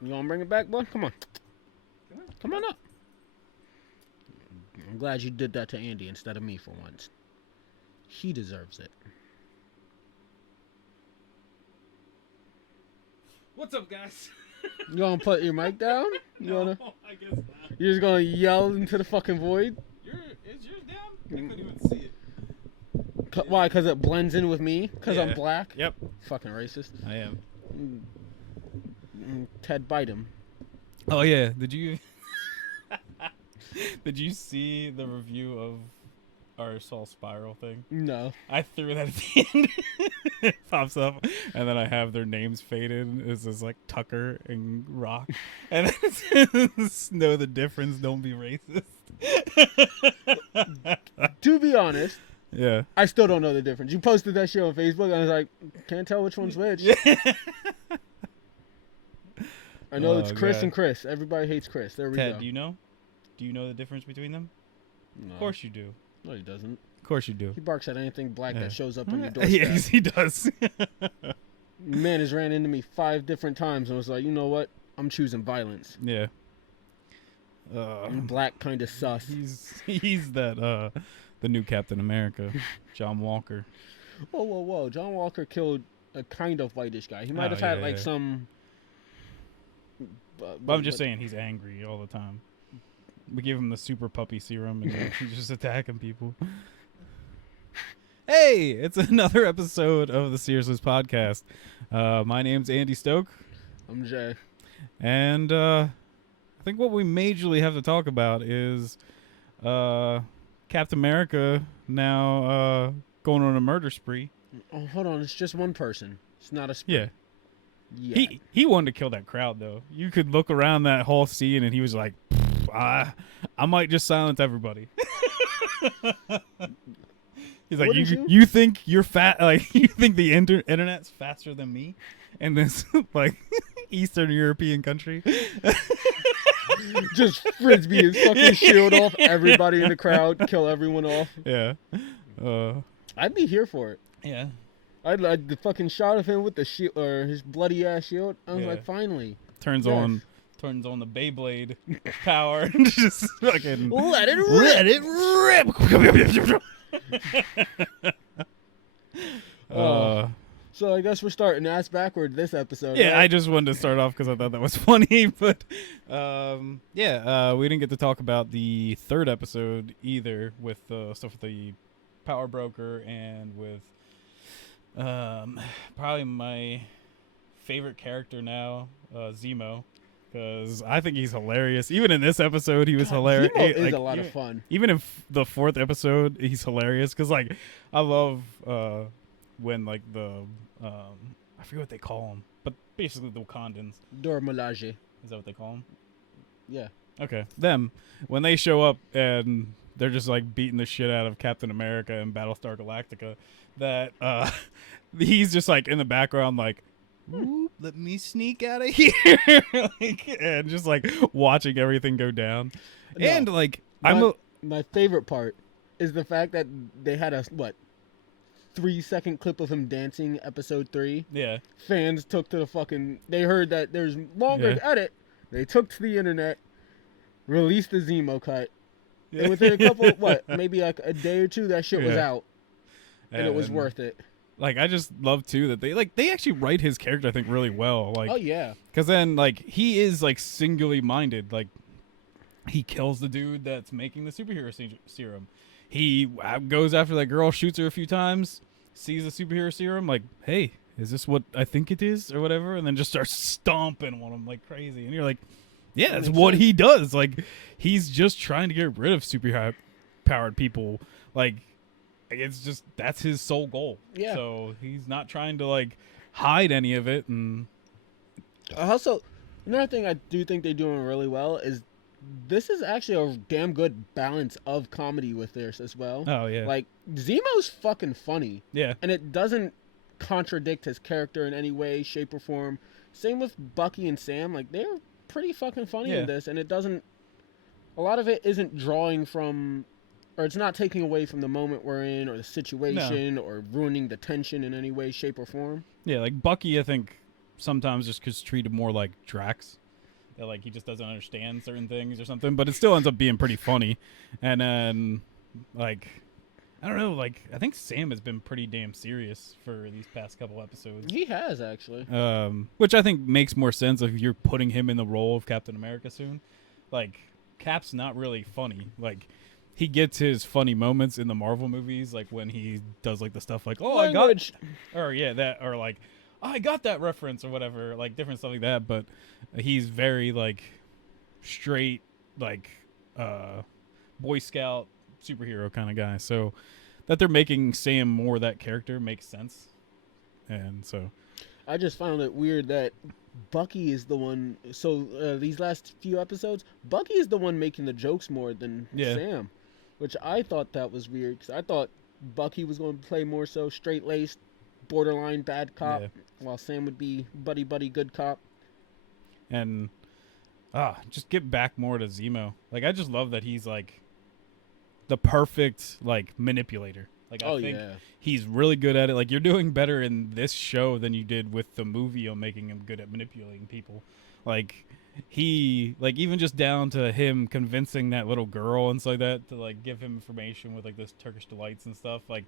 You gonna bring it back, boy? Come on. Come on up. I'm glad you did that to Andy instead of me for once. He deserves it. What's up, guys? You gonna put your mic down? No, I guess not. You're just gonna yell into the fucking void? Is yours down? I couldn't even see it. Why? Because it blends in with me? Because I'm Yeah. black? Yep. Fucking racist. I am. Ted Biden. Oh yeah, did you see the review of our Saul Spiral thing? No. I threw that at the end. It pops up, and then I have their names faded. It's just like Tucker and Rock, and then it says, know the difference. Don't be racist. To be honest, Yeah. I still don't know the difference. You posted that shit on Facebook, and I was like, can't tell which one's which. I know it's Chris God. and Chris. Everybody hates Chris. There we Ted, go. do you know? Do you know the difference between them? No. Of course you do. No, he doesn't. Of course you do. He barks at anything black Yeah. that shows up on your doorstep. Yes, he does. Man has ran into me 5 different times and was like, you know what? I'm choosing violence. Yeah. And black kind of sus. He's that the new Captain America, John Walker. Whoa. John Walker killed a kind of whitish guy. He might have had some... But I'm just saying he's angry all the time. We give him the super puppy serum and he's just attacking people. Hey, it's another episode of the Seriousness Podcast. My name's Andy Stoke. I'm Jay. And I think what we majorly have to talk about is Captain America now going on a murder spree. Oh, hold on. It's just one person. It's not a spree. Yeah. Yeah. He wanted to kill that crowd, though. You could look around that whole scene, and he was like, I might just silence everybody. He's like, you think you're fat? Like, you think the internet's faster than me in this, like, Eastern European country? Just frisbee his fucking shield off everybody in the crowd, kill everyone off. Yeah. I'd be here for it. Yeah. I'd like the fucking shot of him with the shield or his bloody ass shield. I was Yeah. like, finally. Turns Yes. on the Beyblade power and just fucking Let it rip. Let it rip. So I guess we're starting ass backward this episode. Yeah, right? I just wanted to start off because I thought that was funny, but we didn't get to talk about the third episode either with stuff with the Power Broker and with probably my favorite character now, Zemo, because I think he's hilarious. Even in this episode, he was hilarious. Zemo is a lot of fun. Even in the fourth episode, he's hilarious because, like, I love when, like, the I forget what they call them, but basically the Wakandans. Dora Milaje. Is that what they call them? Yeah. Okay. Them, when they show up and they're just, like, beating the shit out of Captain America and Battlestar Galactica, that he's just, like, in the background, like, "Whoop, let me sneak out of here." Like, and just, like, watching everything go down. No, And, like, my favorite part is the fact that they had a 3-second clip of him dancing episode 3. Yeah. Fans took to the fucking... They heard that there's longer to edit. They took to the internet, released the Zemo cut, and within a couple, maybe like a day or two, that shit was out, and it was worth it. Like, I just love too that they actually write his character, I think, really well. Like, oh yeah, because then, like, he is, like, singularly minded. Like, he kills the dude that's making the superhero serum. He goes after that girl, shoots her a few times, sees the superhero serum, like, hey, is this what I think it is, or whatever, and then just starts stomping on him like crazy. And you're like, yeah, that's what he does. Like, he's just trying to get rid of super-powered people. Like, it's just, that's his sole goal. Yeah. So he's not trying to, like, hide any of it. And also, another thing I do think they're doing really well is this is actually a damn good balance of comedy with this as well. Oh, yeah. Like, Zemo's fucking funny. Yeah. And it doesn't contradict his character in any way, shape, or form. Same with Bucky and Sam. Like, they're pretty fucking funny in this, and it doesn't a lot of it isn't drawing from, or it's not taking away from the moment we're in or the situation or ruining the tension in any way, shape, or form. Yeah, like Bucky, I think sometimes just gets treated more like Drax. That like he just doesn't understand certain things or something, but it still ends up being pretty funny. And then like I don't know, like I think Sam has been pretty damn serious for these past couple episodes. He has actually. Which I think makes more sense if you're putting him in the role of Captain America soon. Like Cap's not really funny. Like he gets his funny moments in the Marvel movies, like when he does like the stuff like, "Oh, Language. I got," or yeah, that, or like, "I got that reference" or whatever, like different stuff like that. But he's very like straight, like Boy Scout superhero kind of guy. So that they're making Sam more that character makes sense. And so I just found it weird that Bucky is the one. So these last few episodes, Bucky is the one making the jokes more than Sam, which I thought that was weird because I thought Bucky was going to play more so straight laced, borderline bad cop, while Sam would be buddy good cop. And just get back more to Zemo. Like I just love that he's like the perfect like manipulator. Like I think he's really good at it. Like you're doing better in this show than you did with the movie on making him good at manipulating people. Like he like even just down to him convincing that little girl and stuff like that to like give him information with like this Turkish delights and stuff. Like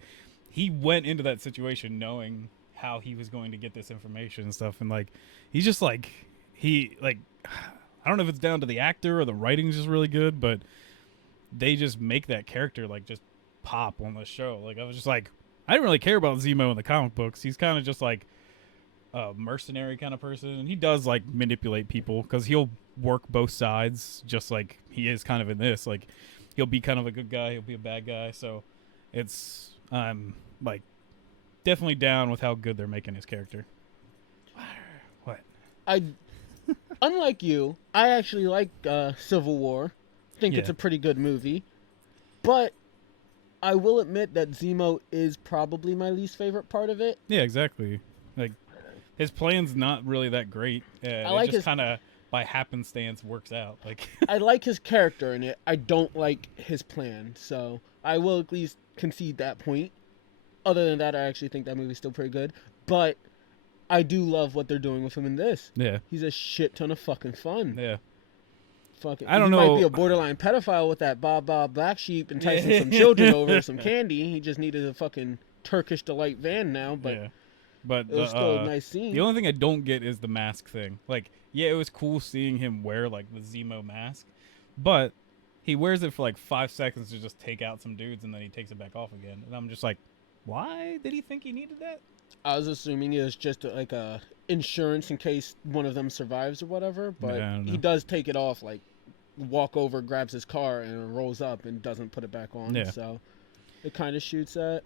he went into that situation knowing how he was going to get this information and stuff, and like he's just like he like I don't know if it's down to the actor or the writing's just really good, but they just make that character like just pop on the show. Like I was just like, I didn't really care about Zemo in the comic books. He's kind of just like a mercenary kind of person, and he does like manipulate people because he'll work both sides, just like he is kind of in this. Like he'll be kind of a good guy, he'll be a bad guy. So it's like definitely down with how good they're making his character. What? Unlike you, I actually like Civil War. Think it's a pretty good movie, but I will admit that Zemo is probably my least favorite part of it. Yeah, exactly. Like his plan's not really that great. I like it just kind of by happenstance works out. Like I like his character in it. I don't like his plan, so I will at least concede that point. Other than that, I actually think that movie's still pretty good. But I do love what they're doing with him in this. Yeah, he's a shit ton of fucking fun. Yeah. I don't know. He might be a borderline pedophile with that Bob Black Sheep enticing some children over some candy. He just needed a fucking Turkish delight van now, but but it was still a nice scene. The only thing I don't get is the mask thing. Like, yeah, it was cool seeing him wear like the Zemo mask, but he wears it for like 5 seconds to just take out some dudes, and then he takes it back off again. And I'm just like, why did he think he needed that? I was assuming it was just like a insurance in case one of them survives or whatever, but he does take it off, like walk over, grabs his car, and rolls up and doesn't put it back on. Yeah. So it kind of shoots at.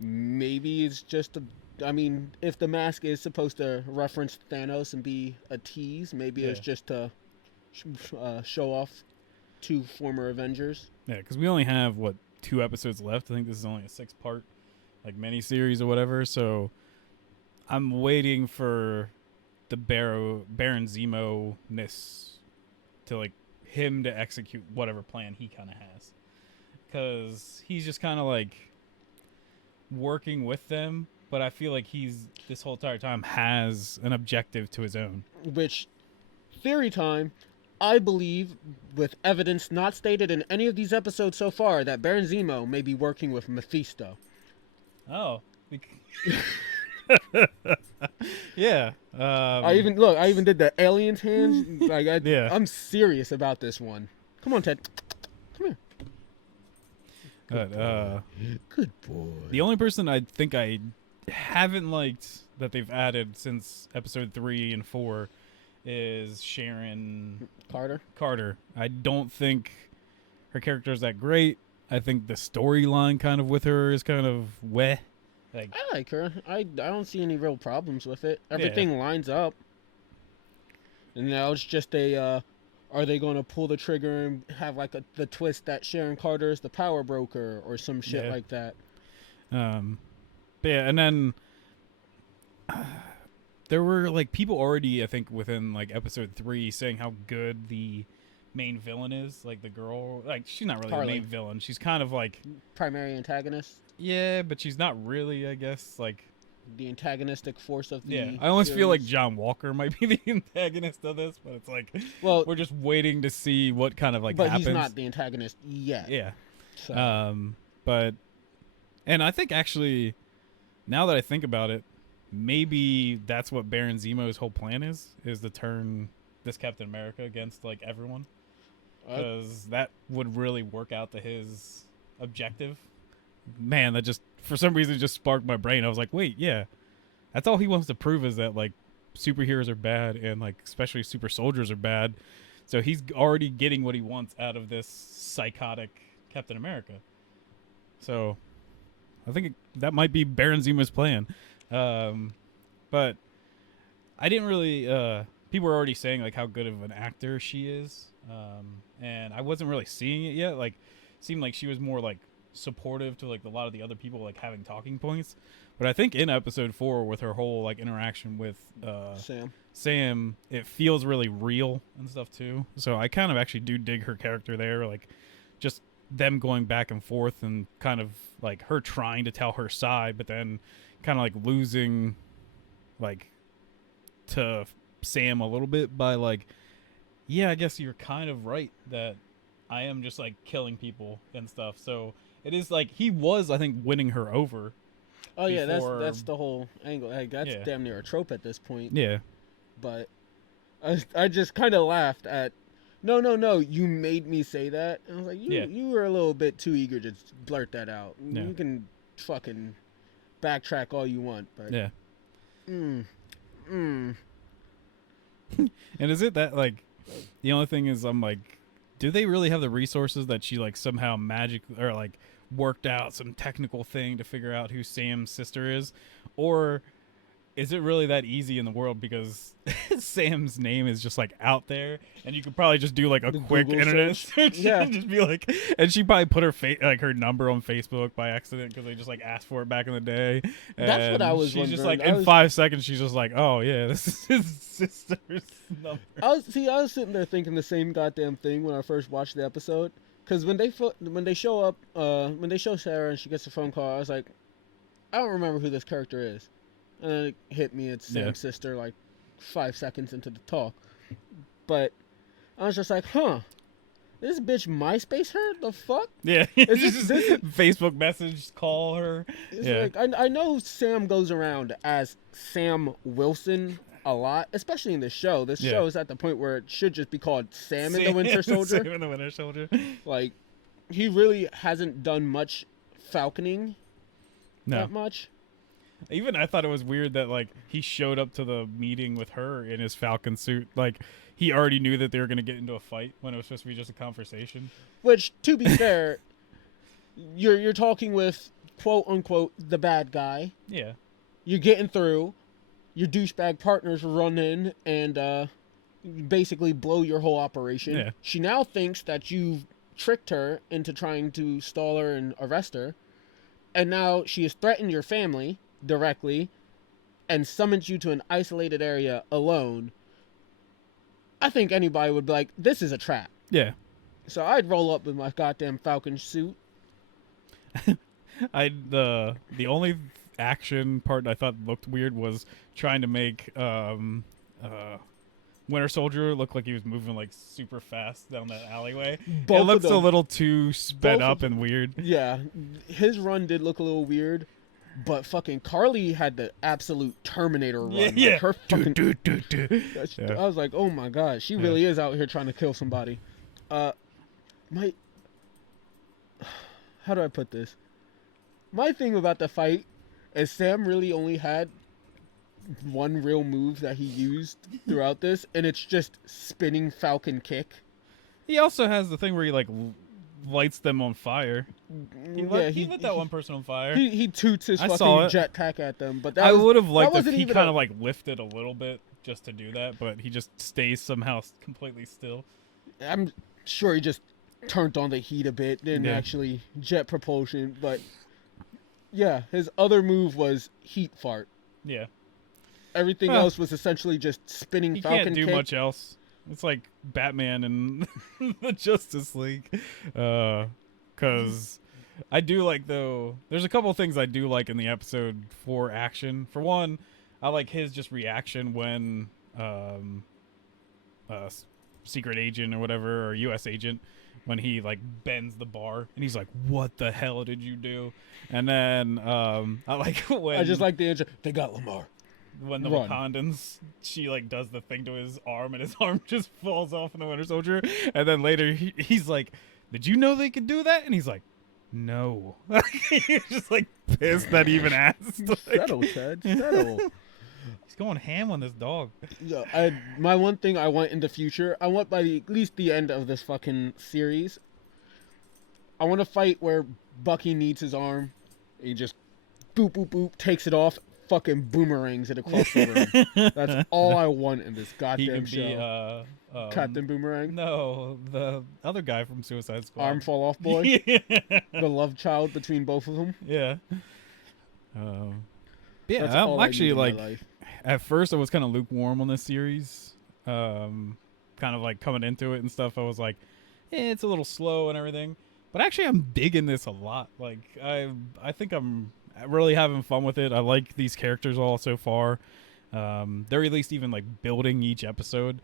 Maybe it's just I mean, if the mask is supposed to reference Thanos and be a tease, maybe it's just to show off 2 former Avengers. Yeah, because we only have 2 episodes left. I think this is only a 6-part like miniseries or whatever. So I'm waiting for the Baron Zemo-ness to like him to execute whatever plan he kind of has, because he's just kind of like working with them, but I feel like he's this whole entire time has an objective to his own. Which, theory time, I believe, with evidence not stated in any of these episodes so far, that Baron Zemo may be working with Mephisto. Oh. Yeah. I even did the alien's hands. Like, I'm serious about this one. Come on, Ted. Come here. Good boy. The only person I think I haven't liked that they've added since episode 3 and 4 is Sharon Carter. I don't think her character is that great. I think the storyline kind of with her is kind of weh. Like, I like her. I don't see any real problems with it. Everything lines up. And now it's just are they going to pull the trigger and have like the twist that Sharon Carter is the power broker or some shit like that? But yeah, and then there were like people already, I think, within like episode 3 saying how good the main villain is, like the girl. Like she's not really Harley. the main villain. She's kind of like Primary antagonist. yeah, but she's not really. I guess like The antagonistic force of the yeah. I almost feel like series. John Walker might be the antagonist of this, but it's like Well, we're just waiting to see what kind of like but happens. he's not the antagonist yet. Yeah. So. But and I think actually, now that I think about it, maybe that's what Baron Zemo's whole plan is to turn this Captain America against like everyone, because that would really work out to his objective. Man, that just for some reason just sparked my brain. I was like, wait, yeah, that's all he wants to prove is that like superheroes are bad and like especially super soldiers are bad. So he's already getting what he wants out of this psychotic Captain America. So I think that might be Baron Zemo's plan. But I didn't really people were already saying like how good of an actor she is. And I wasn't really seeing it yet. Like it seemed like she was more like supportive to like a lot of the other people like having talking points. But I think in episode 4 with her whole like interaction with Sam, it feels really real and stuff too. So I kind of actually do dig her character there, like just them going back and forth and kind of like her trying to tell her side, but then kind of like losing like to Sam a little bit by like, yeah, I guess you're kind of right that I am just like killing people and stuff. So it is like he was, I think, winning her over. Oh yeah, that's the whole angle. Like, that's damn near a trope at this point. Yeah. But I just kind of laughed at, no, you made me say that. And I was like, you were a little bit too eager to blurt that out. Yeah. You can fucking backtrack all you want, but yeah. And is it that like the only thing is I'm like, do they really have the resources that she like somehow magic or like worked out some technical thing to figure out who Sam's sister is, or is it really that easy in the world because Sam's name is just like out there and you could probably just do like a quick Google internet search yeah. and just be like, and she probably put her like her number on Facebook by accident because they just like asked for it back in the day. And that's what I was she's wondering. just like in 5 seconds she's just like, oh yeah, this is his sister's number. I was sitting there thinking the same goddamn thing when I first watched the episode, because when they show up when they show Sarah and she gets a phone call, I was like, I don't remember who this character is. And then it hit me, it's Sam's sister, like 5 seconds into the talk. But I was just like, this bitch MySpace her? The fuck? Yeah. Is this Facebook message call her? Like, I know Sam goes around as Sam Wilson a lot, especially in this show. This show is at the point where it should just be called Sam and the Winter Soldier. Sam and the Winter Soldier. Like, he really hasn't done much falconing that much. Even I thought it was weird that like he showed up to the meeting with her in his Falcon suit. Like he already knew that they were going to get into a fight when it was supposed to be just a conversation. Which, to be fair, you're talking with quote unquote the bad guy. Yeah. You're getting through. Your douchebag partners run in and basically blow your whole operation. Yeah. She now thinks that you've tricked her into trying to stall her and arrest her. And now she has threatened your family directly and summons you to an isolated area alone. I think anybody would be like, this is a trap. Yeah. So I'd roll up with my goddamn Falcon suit. The only action part I thought looked weird was trying to make Winter Soldier looked like he was moving like super fast down that alleyway. It looks a little too sped up and weird. Yeah, his run did look a little weird, but fucking Carly had the absolute Terminator run. Yeah. Like her fucking. I was like, oh my god, she really is out here trying to kill somebody. How do I put this? My thing about the fight is Sam really only had one real move that he used throughout this, and it's just spinning Falcon kick. He also has the thing where he like lights them on fire. He lit that one person on fire. He toots his fucking jetpack at them, but I would have liked if he kind of like lifted a little bit just to do that, but he just stays somehow completely still. I'm sure he just turned on the heat a bit, didn't actually jet propulsion, but yeah, his other move was heat fart. Yeah. Everything else was essentially just spinning Falcon kick. He can't do much else. It's like Batman and the Justice League. Because I do like, though, there's a couple things I do like in the episode for action. For one, I like his just reaction when secret agent or whatever, or U.S. agent, when he like bends the bar and he's like, "What the hell did you do?" And then I like when I just like the answer. They got Lamar. When the Wakandans, she like does the thing to his arm and his arm just falls off in the Winter Soldier, and then later he's like, "Did you know they could do that?" And he's like, "No." He's just like pissed that he even asked. Like, settle, Ted. Settle. He's going ham on this dog. Yeah, my one thing I want in the future, I want by at least the end of this fucking series, I want a fight where Bucky needs his arm, he just boop boop boop takes it off, fucking boomerangs it across the room. That's all I want in this goddamn show. Captain Boomerang? No, the other guy from Suicide Squad. Arm fall off boy? The love child between both of them? Yeah. Yeah, I'm actually like, at first I was kind of lukewarm on this series. Kind of like coming into it and stuff, I was like, it's a little slow and everything. But actually I'm digging this a lot. Like, I think I'm really having fun with it. I like these characters all so far. They're at least even like building each episode.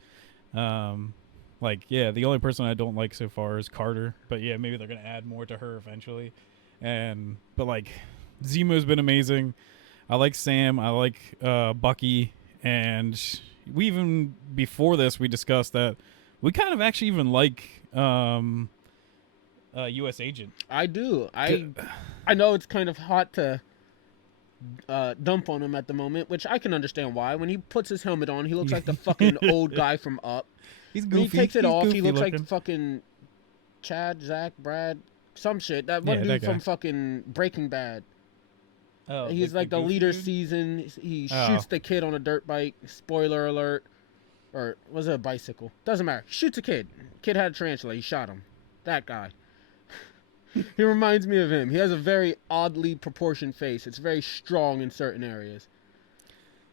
Like, yeah, the only person I don't like so far is Carter, but yeah, maybe they're gonna add more to her eventually. But like, Zemo's been amazing. I like Sam. I like Bucky, and we even before this we discussed that we kind of actually even like U.S. Agent. I do. I know it's kind of hot to dump on him at the moment, which I can understand why. When he puts his helmet on, he looks like the fucking old guy from Up. He's goofy. When he takes it off, he looks looking. like fucking Chad, Zach, Brad, some shit. That one dude from fucking Breaking Bad. Oh, he's like the leader dude? season. He shoots the kid on a dirt bike. Spoiler alert. Or was it a bicycle? Doesn't matter. Shoots a kid. Kid had a tarantula. He shot him. That guy. He reminds me of him. He has a very oddly proportioned face. It's very strong in certain areas.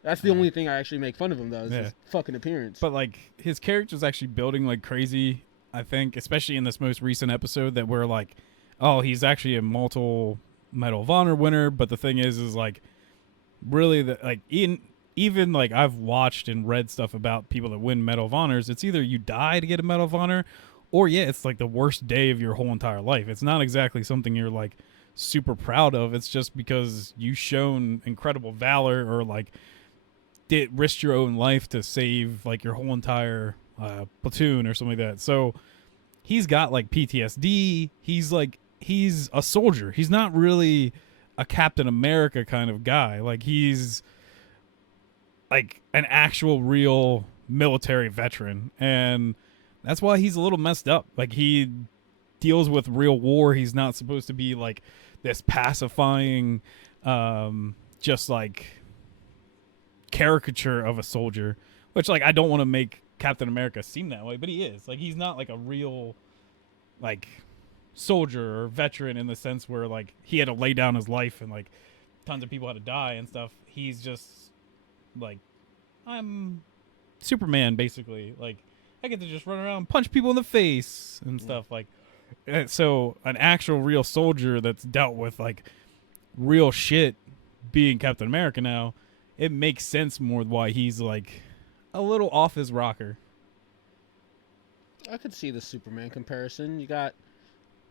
That's the only thing I actually make fun of him, though, is his fucking appearance. But, like, his character's actually building like crazy, I think, especially in this most recent episode that we're like, oh, he's actually a multiple Medal of Honor winner. But the thing is like, really, like, even like I've watched and read stuff about people that win Medal of Honors. It's either you die to get a Medal of Honor, or it's like the worst day of your whole entire life. It's not exactly something you're like super proud of. It's just because you shown incredible valor, or like risked your own life to save like your whole entire platoon or something like that. So he's got like PTSD. He's a soldier. He's not really a Captain America kind of guy. Like, he's like an actual real military veteran, and that's why he's a little messed up. Like, he deals with real war. He's not supposed to be like this pacifying just like caricature of a soldier, which like I don't want to make Captain America seem that way, but he is. Like, he's not like a real like soldier or veteran in the sense where like he had to lay down his life and like tons of people had to die and stuff. He's just like, I'm Superman, basically. Like, I get to just run around and punch people in the face and stuff. Like, so an actual real soldier that's dealt with like real shit being Captain America now, it makes sense more why he's like a little off his rocker. I could see the Superman comparison. You got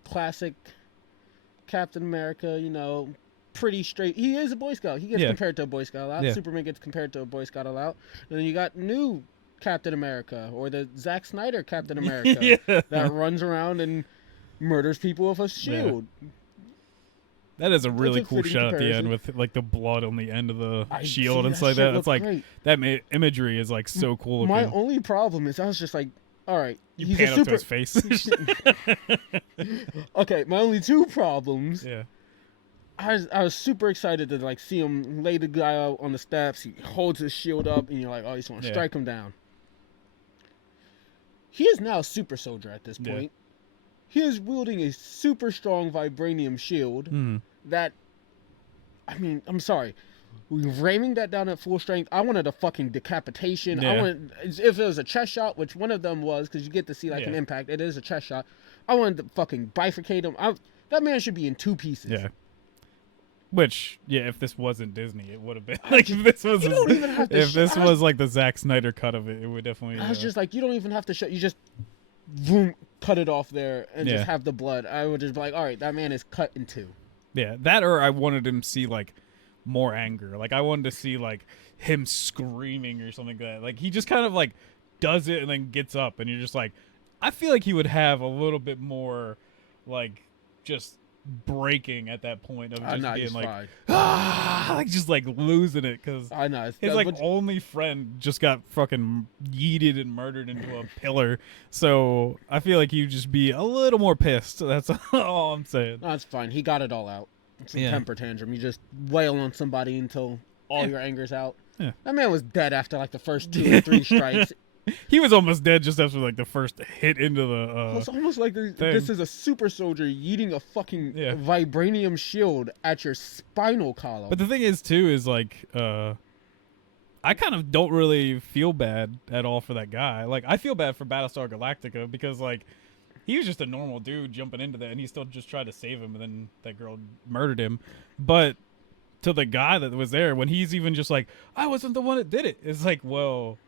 classic Captain America, you know, pretty straight. He is a Boy Scout. He gets compared to a Boy Scout a lot. Superman gets compared to a Boy Scout a lot. And then you got new Captain America, or the Zack Snyder Captain America that runs around and murders people with a shield. That is a really cool shot at the end with like the blood on the end of the shield and stuff like that. It's like great. That imagery is like so cool looking. My only problem is I was just like, all right, he's pan up to his face. Okay, my only two problems. Yeah. I was super excited to like see him lay the guy out on the steps. He holds his shield up, and you're like, oh, you just want to strike him down. He is now a super soldier at this point. He is wielding a super strong vibranium shield that, I mean, I'm sorry. ramming that down at full strength. I wanted a fucking decapitation. Yeah. I wanted, if it was a chest shot, which one of them was, because you get to see like an impact. It is a chest shot. I wanted to fucking bifurcate him. That man should be in 2 pieces. Yeah. Which, if this wasn't Disney, it would have been like if this was was like the Zack Snyder cut of it, it would definitely. I was just like, you don't even have to show. You just, boom, cut it off there and just have the blood. I would just be like, all right, that man is cut in 2. Yeah, that or I wanted him to see like more anger. Like I wanted to see like him screaming or something like that. Like he just kind of like does it and then gets up, and you're just like, I feel like he would have a little bit more like just breaking at that point of just being like like just like losing it because I know his like only friend just got fucking yeeted and murdered into a pillar. So I feel like he'd just be a little more pissed. That's all I'm saying. No, it's fine. He got it all out. It's a temper tantrum. You just wail on somebody until all your anger's out. Yeah. That man was dead after like the first 2 or 3 strikes. He was almost dead just after like the first hit into the it's almost like this is a super soldier yeeting a fucking vibranium shield at your spinal column. But the thing is too is like I kind of don't really feel bad at all for that guy. Like I feel bad for Battlestar Galactica because like he was just a normal dude jumping into that and he still just tried to save him and then that girl murdered him. But to the guy that was there, when he's even just like, I wasn't the one that did it, it's like, well,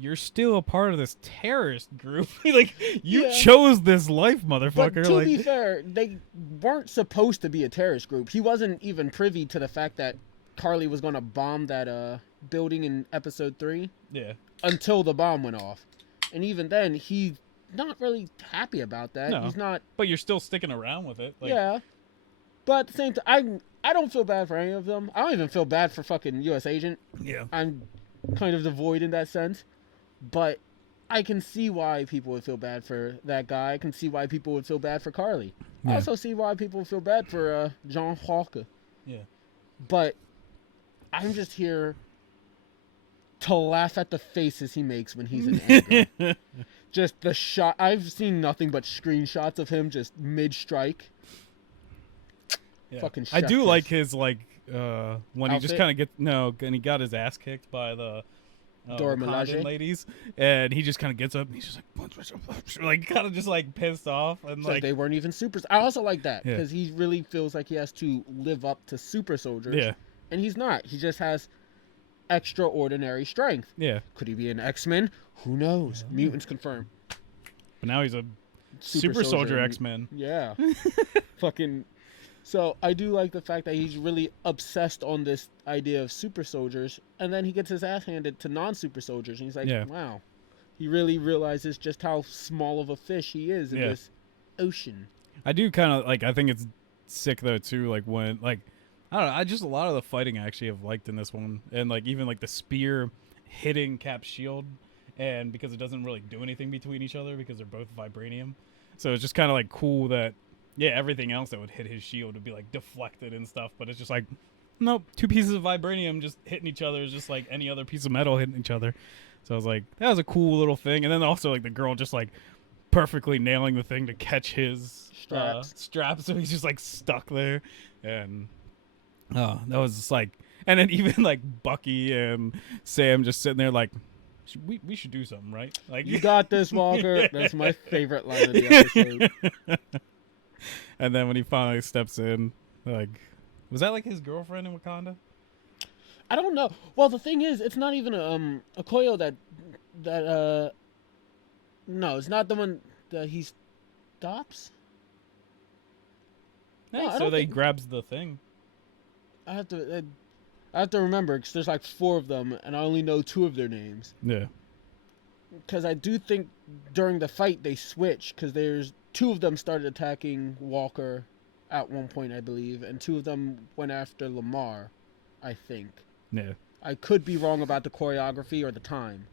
you're still a part of this terrorist group. Like you chose this life, motherfucker. But to like, be fair, they weren't supposed to be a terrorist group. He wasn't even privy to the fact that Carly was going to bomb that building in episode 3. Yeah. Until the bomb went off. And even then, he's not really happy about that. No. He's not. But you're still sticking around with it. Like, yeah. But at the same time, I don't feel bad for any of them. I don't even feel bad for fucking U.S. Agent. Yeah. I'm kind of devoid in that sense. But I can see why people would feel bad for that guy. I can see why people would feel bad for Carly. I also see why people would feel bad for John Hawker. Yeah. But I'm just here to laugh at the faces he makes when he's in anger. Just the shot. I've seen nothing but screenshots of him just mid-strike. Yeah. Fucking I do chef like kiss. his like when Outfit? he just kind of and he got his ass kicked by the Dora Milaje ladies, and he just kind of gets up and he's just like kind of just like pissed off and like they weren't even supers. I also like that because he really feels like he has to live up to super soldiers. Yeah, and he's not. He just has extraordinary strength. Yeah, could he be an X-Men? Who knows? Mutants confirmed. But now he's a super soldier X-Men. Yeah, fucking. So I do like the fact that he's really obsessed on this idea of super soldiers, and then he gets his ass handed to non-super soldiers, and he's like, wow. He really realizes just how small of a fish he is in this ocean. I do kind of, like, I think it's sick, though, too, like, when, like, I don't know, I just, a lot of the fighting I actually have liked in this one, and, like, even, like, the spear hitting Cap's shield, and because it doesn't really do anything between each other, because they're both vibranium, so it's just kind of, like, cool that everything else that would hit his shield would be like deflected and stuff, but it's just like, nope, 2 pieces of vibranium just hitting each other is just like any other piece of metal hitting each other. So I was like, that was a cool little thing. And then also like the girl just like perfectly nailing the thing to catch his strap, so he's just like stuck there. And that was just like, and then even like Bucky and Sam just sitting there like, we should do something, right? Like, you got this, Walker. That's my favorite line of the episode. And then when he finally steps in, like, was that like his girlfriend in Wakanda? I don't know. Well, the thing is, it's not even a Okoye that no, it's not the one that he stops. No, so they grabs the thing. I have to remember because there's like 4 of them, and I only know 2 of their names. Yeah. Because I do think during the fight they switch because there's 2 of them started attacking Walker at one point, I believe, and 2 of them went after Lamar, I think. Yeah. I could be wrong about the choreography or the time.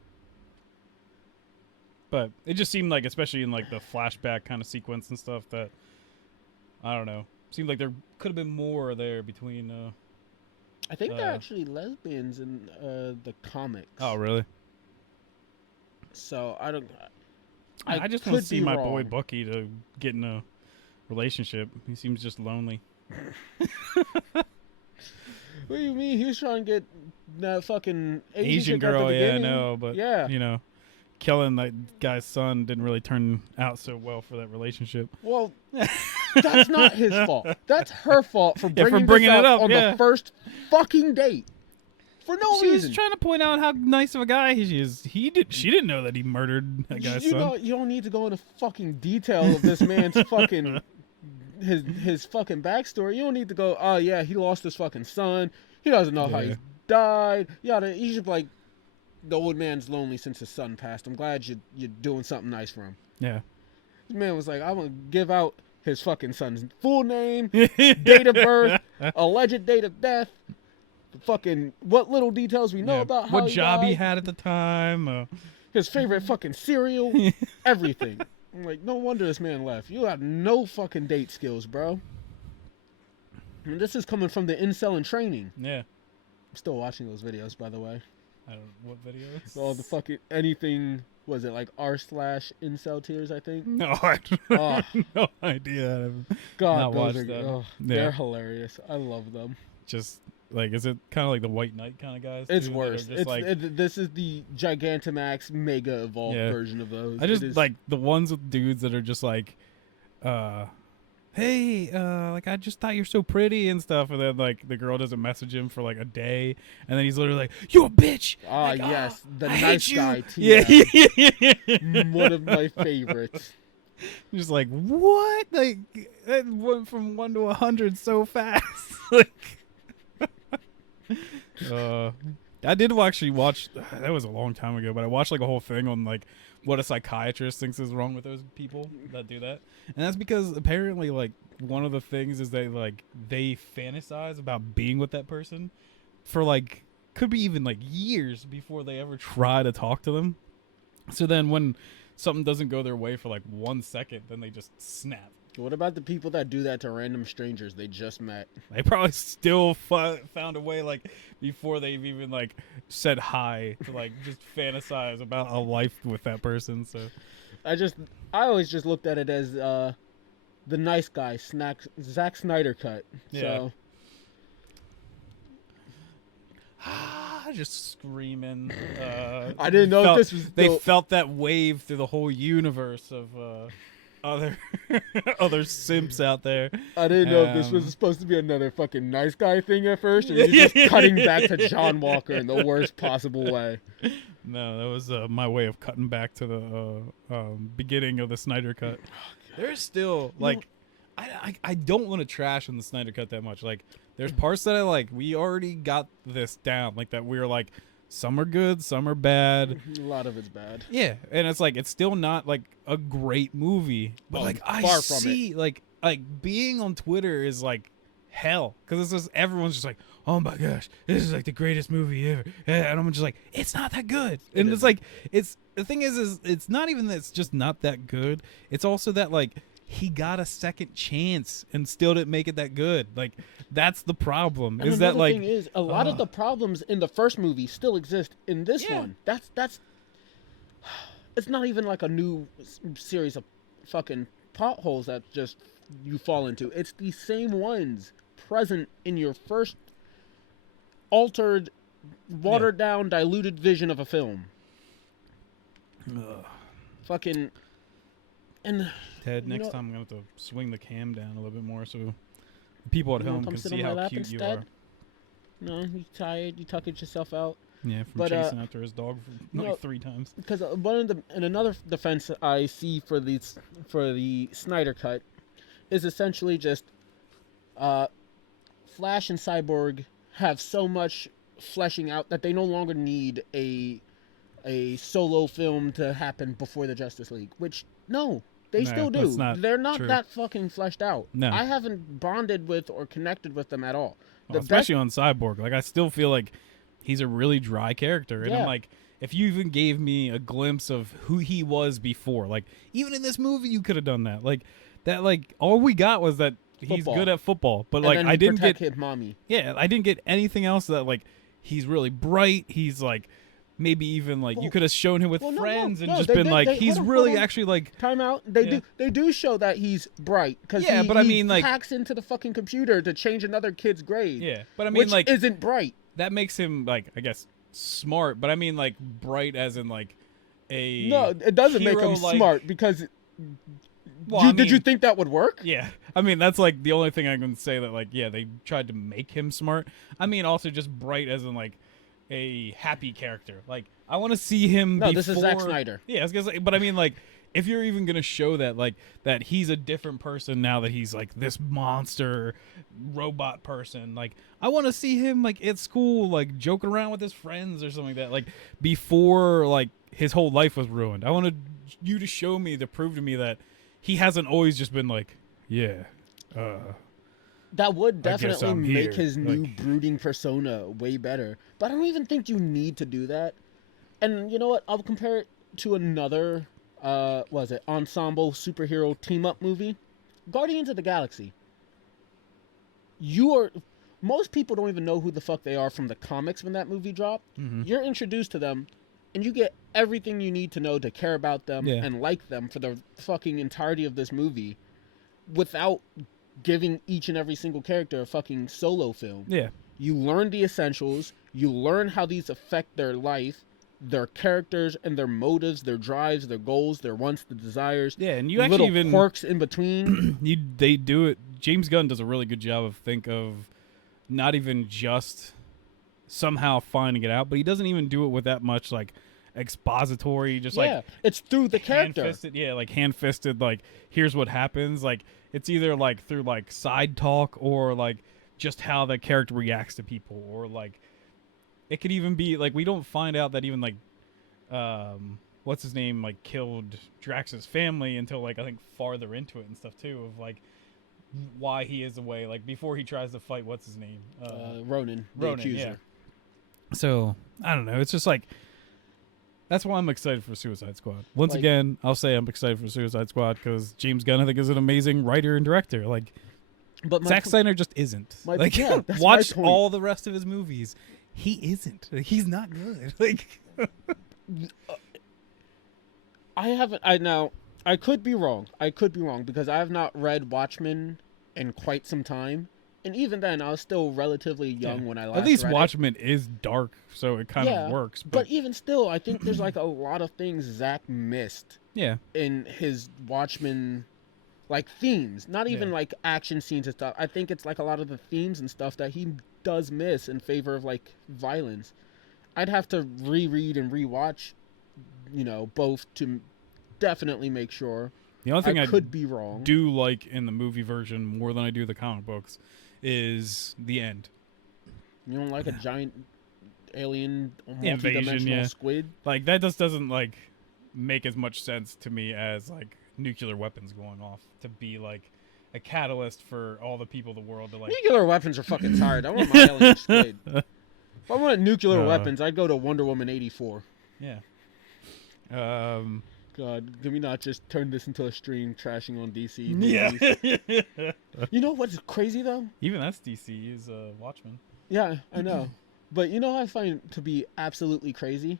But it just seemed like, especially in like the flashback kind of sequence and stuff, that, I don't know, seemed like there could have been more there between... I think they're actually lesbians in the comics. Oh, really? So, I don't... I just want to see my boy Bucky to get in a relationship. He seems just lonely. What do you mean? He was trying to get that fucking Asian chick girl, at the yeah, I beginning. know, but Yeah. you know, killing that guy's son didn't really turn out so well for that relationship. Well, that's not his fault. That's her fault for bringing, bringing this it up up on the first fucking date for no She reason. was trying to point out how nice of a guy he is. She didn't know that he murdered that guy's son. You don't need to go into fucking detail of this man's fucking his fucking backstory. You don't need to go, oh yeah, he lost his fucking son. He doesn't know how he died. He's just like, the old man's lonely since his son passed. I'm glad you're doing something nice for him. Yeah. This man was like, I'm gonna give out his fucking son's full name, date of birth, alleged date of death, fucking what little details we know about how what job he died, had at the time, his favorite fucking cereal, everything. I'm like, no wonder this man left. You have no fucking date skills, bro. And this is coming from the incel in training. Yeah. I'm still watching those videos, by the way. I don't know what videos. All the fucking anything. Was it like r/incel tears? I think. No, I have no idea. God, those are they're hilarious. I love them. Just like, is it kind of like the White Knight kind of guys? It's too, worse. This is the Gigantamax Mega Evolved version of those. I just like the ones with dudes that are just like, hey, like I just thought you're so pretty and stuff, and then like the girl doesn't message him for like a day, and then he's literally like, "You a bitch." Like, yes, the I nice hate guy. Yeah. One of my favorites. Just like, what? Like that went from 1 to 100 so fast. Like, I did actually watch. That was a long time ago, but I watched like a whole thing on like what a psychiatrist thinks is wrong with those people that do that, and that's because apparently like one of the things is they fantasize about being with that person for like could be even like years before they ever try to talk to them. So then when something doesn't go their way for like 1 second, then they just snap. What about the people that do that to random strangers they just met? They probably still found a way, like, before they've even, like, said hi, to, like, just fantasize about a life with that person, so. I always just looked at it as, the nice guy, Zack Snyder cut, so. Just screaming. I didn't know this was... They felt that wave through the whole universe of, other simps out there. I didn't know if this was supposed to be another fucking nice guy thing at first, or you're just cutting back to John Walker in the worst possible way. No, that was my way of cutting back to the beginning of the Snyder Cut. There's still like, I don't want to trash on the Snyder Cut that much. Like, there's parts that I like. We already got this down. Like that, we're like, some are good, some are bad. A lot of it's bad. Yeah, and it's like it's still not like a great movie, but like I see like being on Twitter is like hell because it's just everyone's just like, oh my gosh, this is like the greatest movie ever, and I'm just like, it's not that good, and it's like it's the thing is it's not even that it's just not that good. It's also that like he got a second chance and still didn't make it that good. Like that's the problem. And is that like thing is a lot of the problems in the first movie still exist in this one. That's it's not even like a new series of fucking potholes that just you fall into. It's the same ones present in your first altered, watered down, diluted vision of a film. Fucking and Ted, next time I'm going to have to swing the cam down a little bit more so people at home can see how cute you are. No, you tired. You tucking yourself out. Yeah, from chasing after his dog for like 3 times. Because another defense I see for the Snyder Cut is essentially just Flash and Cyborg have so much fleshing out that they no longer need a solo film to happen before the Justice League. Which they still do. They're not that fucking fleshed out. No. I haven't bonded with or connected with them at all. Especially on Cyborg. Like, I still feel like he's a really dry character. And I'm like, if you even gave me a glimpse of who he was before, like, even in this movie, you could have done that. Like, all we got was that he's good at football. But, like, I didn't get... his mommy. Yeah, I didn't get anything else that, like, he's really bright. He's, like, maybe even like you could have shown him with friends and just they been did, like, he's hold really on. actually like. Time out. They do show that he's bright because but I mean, like, hacks into the fucking computer to change another kid's grade. Yeah, but I mean, which like, isn't bright. That makes him like, I guess, smart. But I mean, like, bright as in like a. No, it doesn't make him smart because. Well, did you think that would work? Yeah. I mean, that's like the only thing I can say that like, yeah, they tried to make him smart. I mean, also just bright as in like a happy character. Like, I want to see him. No, this is Zack Snyder. Yeah, I was gonna say, but I mean, like, if you're even gonna show that, like, that he's a different person now that he's like this monster robot person, like, I want to see him like at school, like joking around with his friends or something like that, like before like his whole life was ruined. I wanted you to show me, to prove to me that he hasn't always just been like, yeah. That would definitely make his like, new brooding persona way better. But I don't even think you need to do that. And you know what? I'll compare it to another, ensemble superhero team-up movie. Guardians of the Galaxy. Most people don't even know who the fuck they are from the comics when that movie dropped. Mm-hmm. You're introduced to them, and you get everything you need to know to care about them and like them for the fucking entirety of this movie without giving each and every single character a fucking solo film. Yeah. You learn the essentials. You learn how these affect their life, their characters and their motives, their drives, their goals, their wants, the desires. Yeah, and you actually even quirks in between. They do it. James Gunn does a really good job of not even just somehow finding it out, but he doesn't even do it with that much like expository, just like it's through the character. Hand-fisted, like here's what happens. Like it's either like through like side talk or like just how the character reacts to people, or like it could even be like we don't find out that even like what's his name like killed Drax's family until like I think farther into it and stuff too, of like why he is away, like before he tries to fight what's his name, Ronan, the accuser. Yeah. So I don't know. It's just like that's why I'm excited for Suicide Squad. Once again, I'll say I'm excited for Suicide Squad because James Gunn I think is an amazing writer and director. Like, but Zack Snyder just isn't. Watch all the rest of his movies. He isn't. He's not good. Like, I could be wrong. Because I have not read Watchmen in quite some time. And even then, I was still relatively young when I last read it. At least Watchmen is dark, so it kind of works. But even still, I think there's like a lot of things Zack missed in his Watchmen, like themes. Not even like action scenes and stuff. I think it's like a lot of the themes and stuff that he does miss in favor of like violence. I'd have to reread and rewatch, both to definitely make sure. The only thing I could be wrong. Do like in the movie version more than I do the comic books is the end. You don't like a giant alien multi-dimensional squid? Like that just doesn't like make as much sense to me as like nuclear weapons going off to be like a catalyst for all the people of the world to like. Nuclear weapons are fucking tired. I want my alien squid. If I wanted nuclear weapons, I'd go to Wonder Woman 84. Yeah. God, can we not just turn this into a stream trashing on DC movies? Yeah. You know what's crazy, though? Even that's DC is Watchmen. Yeah, I know. But you know what I find to be absolutely crazy?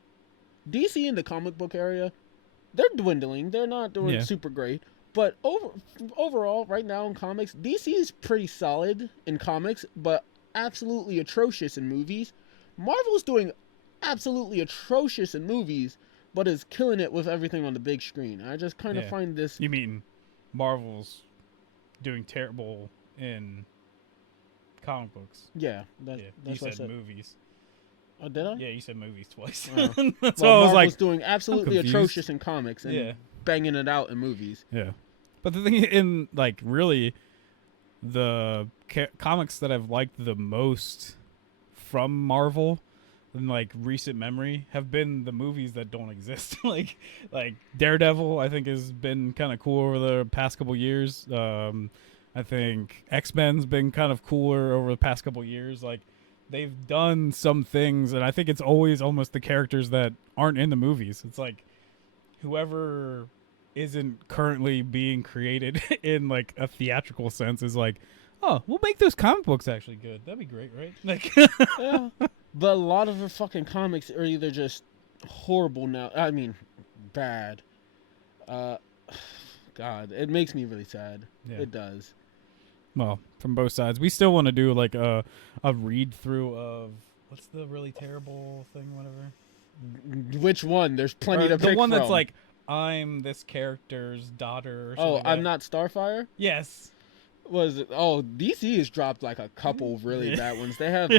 DC in the comic book area, they're dwindling. They're not doing super great. But overall, right now in comics, DC is pretty solid in comics, but absolutely atrocious in movies. Marvel's doing absolutely atrocious in movies, but is killing it with everything on the big screen. I just kind of find this... You mean Marvel's doing terrible in comic books? Yeah. That's you what said movies. Oh, did I? Yeah, you said movies twice. That's why I was Marvel's doing absolutely atrocious in comics and banging it out in movies. Yeah. But the thing in, like, really, the comics that I've liked the most from Marvel in like recent memory have been the movies that don't exist. like Daredevil I think has been kind of cool over the past couple years. I think X-Men's been kind of cooler over the past couple years. Like they've done some things, and I think it's always almost the characters that aren't in the movies. It's like whoever isn't currently being created in like a theatrical sense is like, oh, we'll make those comic books actually good. That'd be great, right? Like yeah. But a lot of the fucking comics are either just horrible now. I mean, bad. Uh, God, it makes me really sad. Yeah. It does. Well, from both sides, we still want to do like a read through of what's the really terrible thing, whatever. Which one? There's plenty to pick from. The one that's like, I'm this character's daughter. Or something like I'm that. not Starfire. Yes. DC has dropped like a couple of really bad ones. They have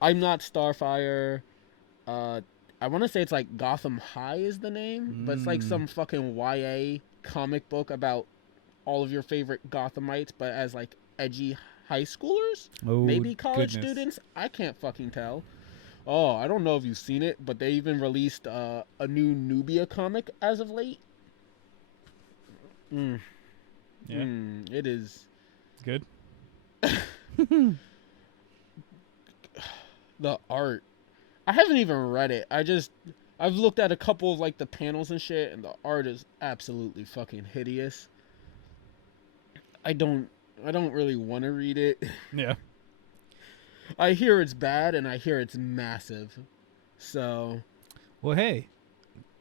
I'm not Starfire. I want to say it's like Gotham High is the name, but it's like some fucking YA comic book about all of your favorite Gothamites, but as like edgy high schoolers, maybe college students. I can't fucking tell. Oh, I don't know if you've seen it, but they even released a new Nubia comic as of late. Yeah. It is good. The art. I haven't even read it. I've looked at a couple of like the panels and shit, and the art is absolutely fucking hideous. I don't really want to read it. Yeah. I hear it's bad, and I hear it's massive. So. Well, hey,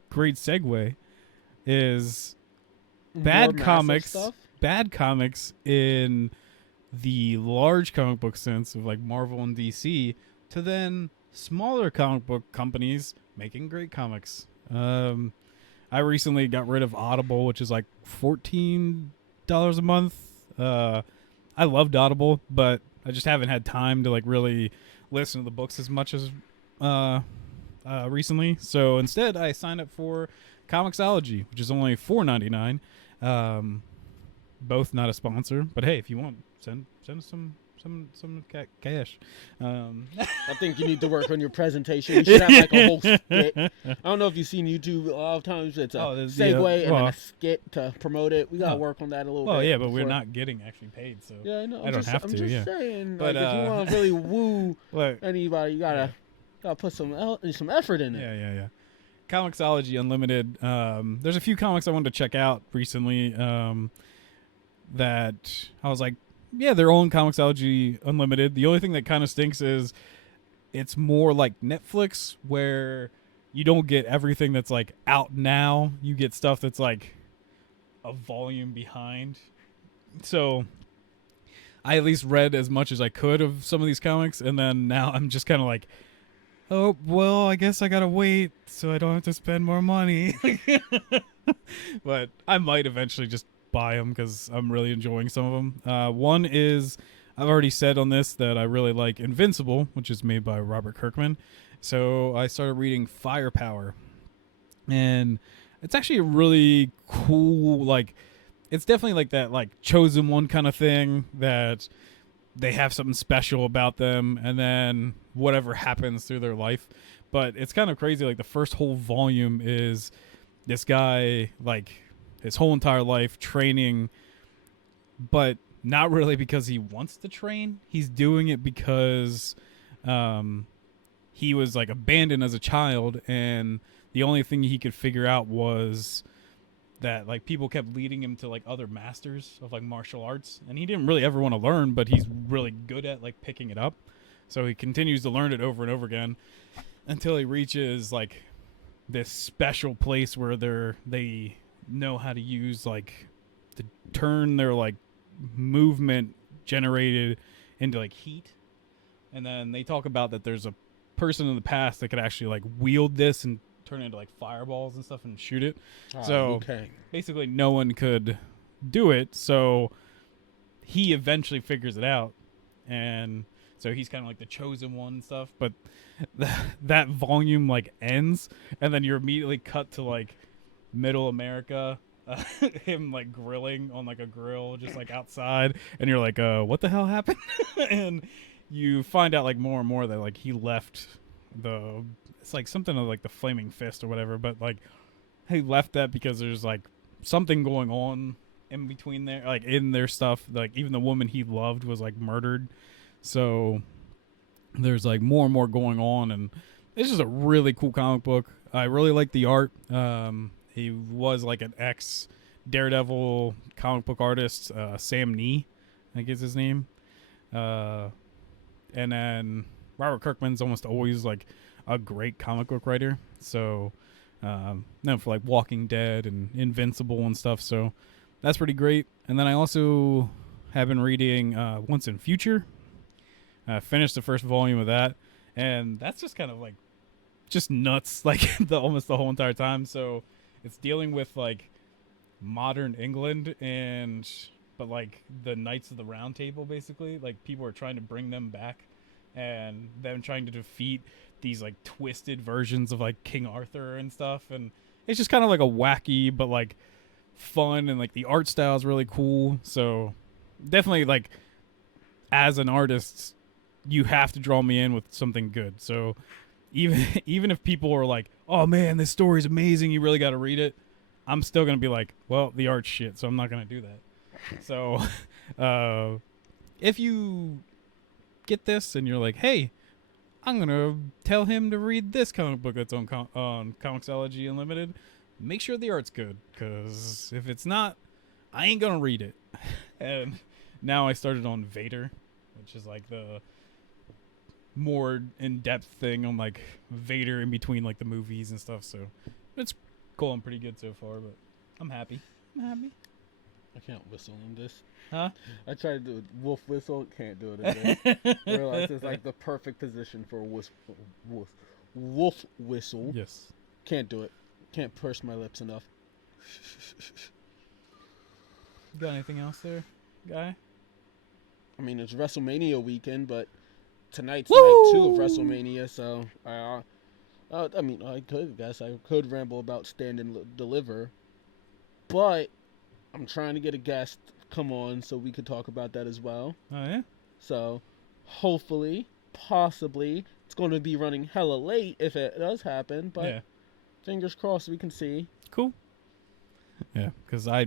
great segue is More bad massive comics. stuff? Bad comics in the large comic book sense of like Marvel and DC, to then smaller comic book companies making great comics. I recently got rid of Audible, which is like $14 a month. I loved Audible, but I just haven't had time to like really listen to the books as much as recently. So instead, I signed up for Comixology, which is only $4.99. Both not a sponsor, but hey, if you want, send us some cash. I think you need to work on your presentation. You should have like a whole skit. I don't know if you've seen YouTube. A lot of times it's a segue and then a skit to promote it. We gotta work on that a little bit. Well, yeah, but we're not getting actually paid, so yeah, I know. I'm just saying, but like, if you want to really woo anybody, you gotta put some effort in it. Yeah. Comixology Unlimited. There's a few comics I wanted to check out recently. That I was like, yeah, their own Comixology Unlimited. The only thing that kind of stinks is it's more like Netflix, where you don't get everything that's like out now. You get stuff that's like a volume behind. So I at least read as much as I could of some of these comics, and then now I'm just kind of like, oh, well, I guess I gotta wait so I don't have to spend more money. But I might eventually just buy them because I'm really enjoying some of them. One is, I've already said on this that I really like Invincible, which is made by Robert Kirkman. So I started reading Firepower, and it's actually a really cool, like, it's definitely like that like chosen one kind of thing, that they have something special about them, and then whatever happens through their life. But it's kind of crazy. Like the first whole volume is this guy, like, his whole entire life training, but not really because he wants to train. He's doing it because he was like abandoned as a child, and the only thing he could figure out was that like people kept leading him to like other masters of like martial arts, and he didn't really ever want to learn, but he's really good at like picking it up. So he continues to learn it over and over again until he reaches like this special place where they know how to use like to turn their like movement generated into like heat. And then they talk about that there's a person in the past that could actually like wield this and turn it into like fireballs and stuff and shoot it. Basically no one could do it, so he eventually figures it out, and so he's kind of like the chosen one and stuff. But that volume like ends, and then you're immediately cut to like middle America, him like grilling on like a grill just like outside, and you're like, what the hell happened? And you find out like more and more that like he left it's like something of like the Flaming Fist or whatever, but like he left that because there's like something going on in between there, like in their stuff. Like even the woman he loved was like murdered, so there's like more and more going on, and it's just a really cool comic book. I really like the art. He was like an ex Daredevil comic book artist, Sam Nee, I think is his name. And then Robert Kirkman's almost always like a great comic book writer. So, known for like Walking Dead and Invincible and stuff. So that's pretty great. And then I also have been reading Once in Future. Finished the first volume of that, and that's just kind of like just nuts, like almost the whole entire time. So it's dealing with like modern England but like the Knights of the Round Table, basically. Like people are trying to bring them back, and them trying to defeat these like twisted versions of like King Arthur and stuff. And it's just kind of like a wacky but like fun, and like the art style is really cool. So definitely, like, as an artist, you have to draw me in with something good. So even if people are like, oh man, this story's amazing, you really got to read it, I'm still gonna be like, well, the art's shit, so I'm not gonna do that. So if you get this and you're like, hey, I'm gonna tell him to read this comic book that's on Comixology Unlimited, make sure the art's good, because if it's not, I ain't gonna read it. And now I started on Vader, which is like the more in-depth thing on like Vader in between like the movies and stuff. So it's cool and pretty good so far, but I'm happy. I can't whistle in this. Huh? I tried to do a wolf whistle, can't do it in this. Realize it's like the perfect position for a wolf whistle. Yes. Can't do it. Can't purse my lips enough. Got anything else there, guy? I mean, it's WrestleMania weekend, but tonight's Woo! night 2 of WrestleMania, so I mean, I could ramble about Stand and Deliver, but I'm trying to get a guest come on so we could talk about that as well. Oh yeah. So hopefully, possibly, it's going to be running hella late if it does happen, but Yeah. fingers crossed we can see. Cool. Yeah, because I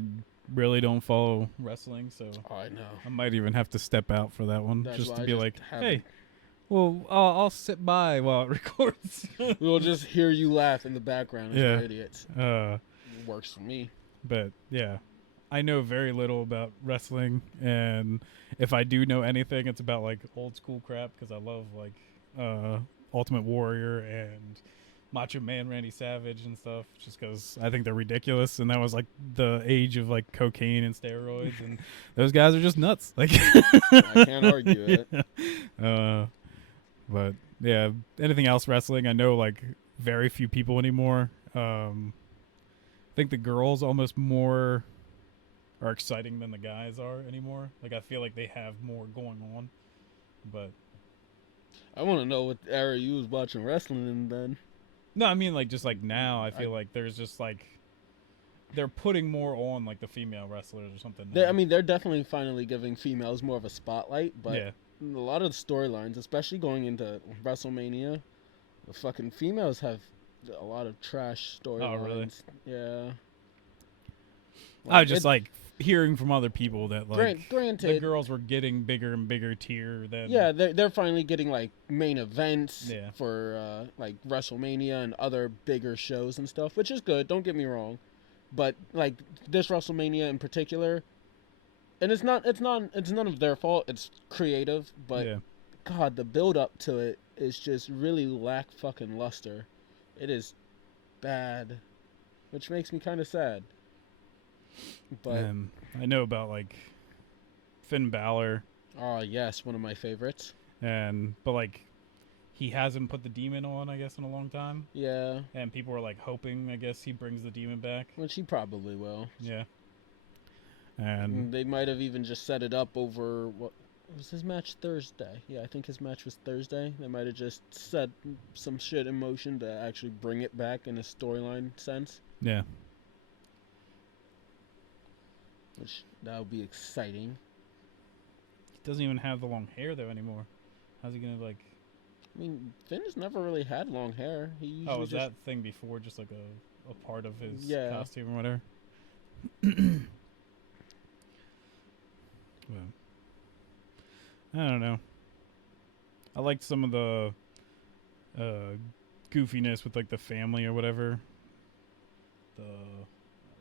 really don't follow wrestling, so I know. I might even have to step out for that one. That's just why to I be just like, haven't. hey, well, I'll sit by while it records. We'll just hear you laugh in the background as Yeah. we're idiots. Works for me. But yeah, I know very little about wrestling, and if I do know anything, it's about like old school crap, because I love like Ultimate Warrior and Macho Man Randy Savage and stuff, just because I think they're ridiculous, and that was like the age of like cocaine and steroids, and those guys are just nuts. Like I can't argue it. But yeah, anything else wrestling, I know like very few people anymore. I think the girls almost more are exciting than the guys are anymore. Like I feel like they have more going on. But I want to know what era you was watching wrestling in then. no, I mean like just like now I feel like there's just like they're putting more on like the female wrestlers or something. I mean, they're definitely finally giving females more of a spotlight, but yeah. a lot of the storylines, especially going into WrestleMania, the fucking females have a lot of trash storylines. Oh, really? Yeah. I was just like hearing from other people that like granted, the girls were getting bigger and bigger tier than yeah, they're finally getting like main events Yeah. for like WrestleMania and other bigger shows and stuff, which is good. Don't get me wrong, but like this WrestleMania in particular, and it's none of their fault. It's creative, but yeah. God, the build up to it is just really lack fucking luster. It is bad, which makes me kind of sad. But I know about like Finn Balor, yes, one of my favorites. but like he hasn't put the demon on, I guess, in a long time. Yeah, And people were like hoping, I guess, he brings the demon back. which he probably will. Yeah. And They might have even just set it up over what was his match Thursday. Yeah, I think his match was Thursday. They might have just set some shit in motion to actually bring it back in a storyline sense, yeah. which that would be exciting. He doesn't even have the long hair though anymore. How's he gonna like? I mean, Finn's never really had long hair. He usually Was just that thing before just like a part of his Yeah. costume or whatever? Well, I don't know. I liked some of the goofiness with like the family or whatever.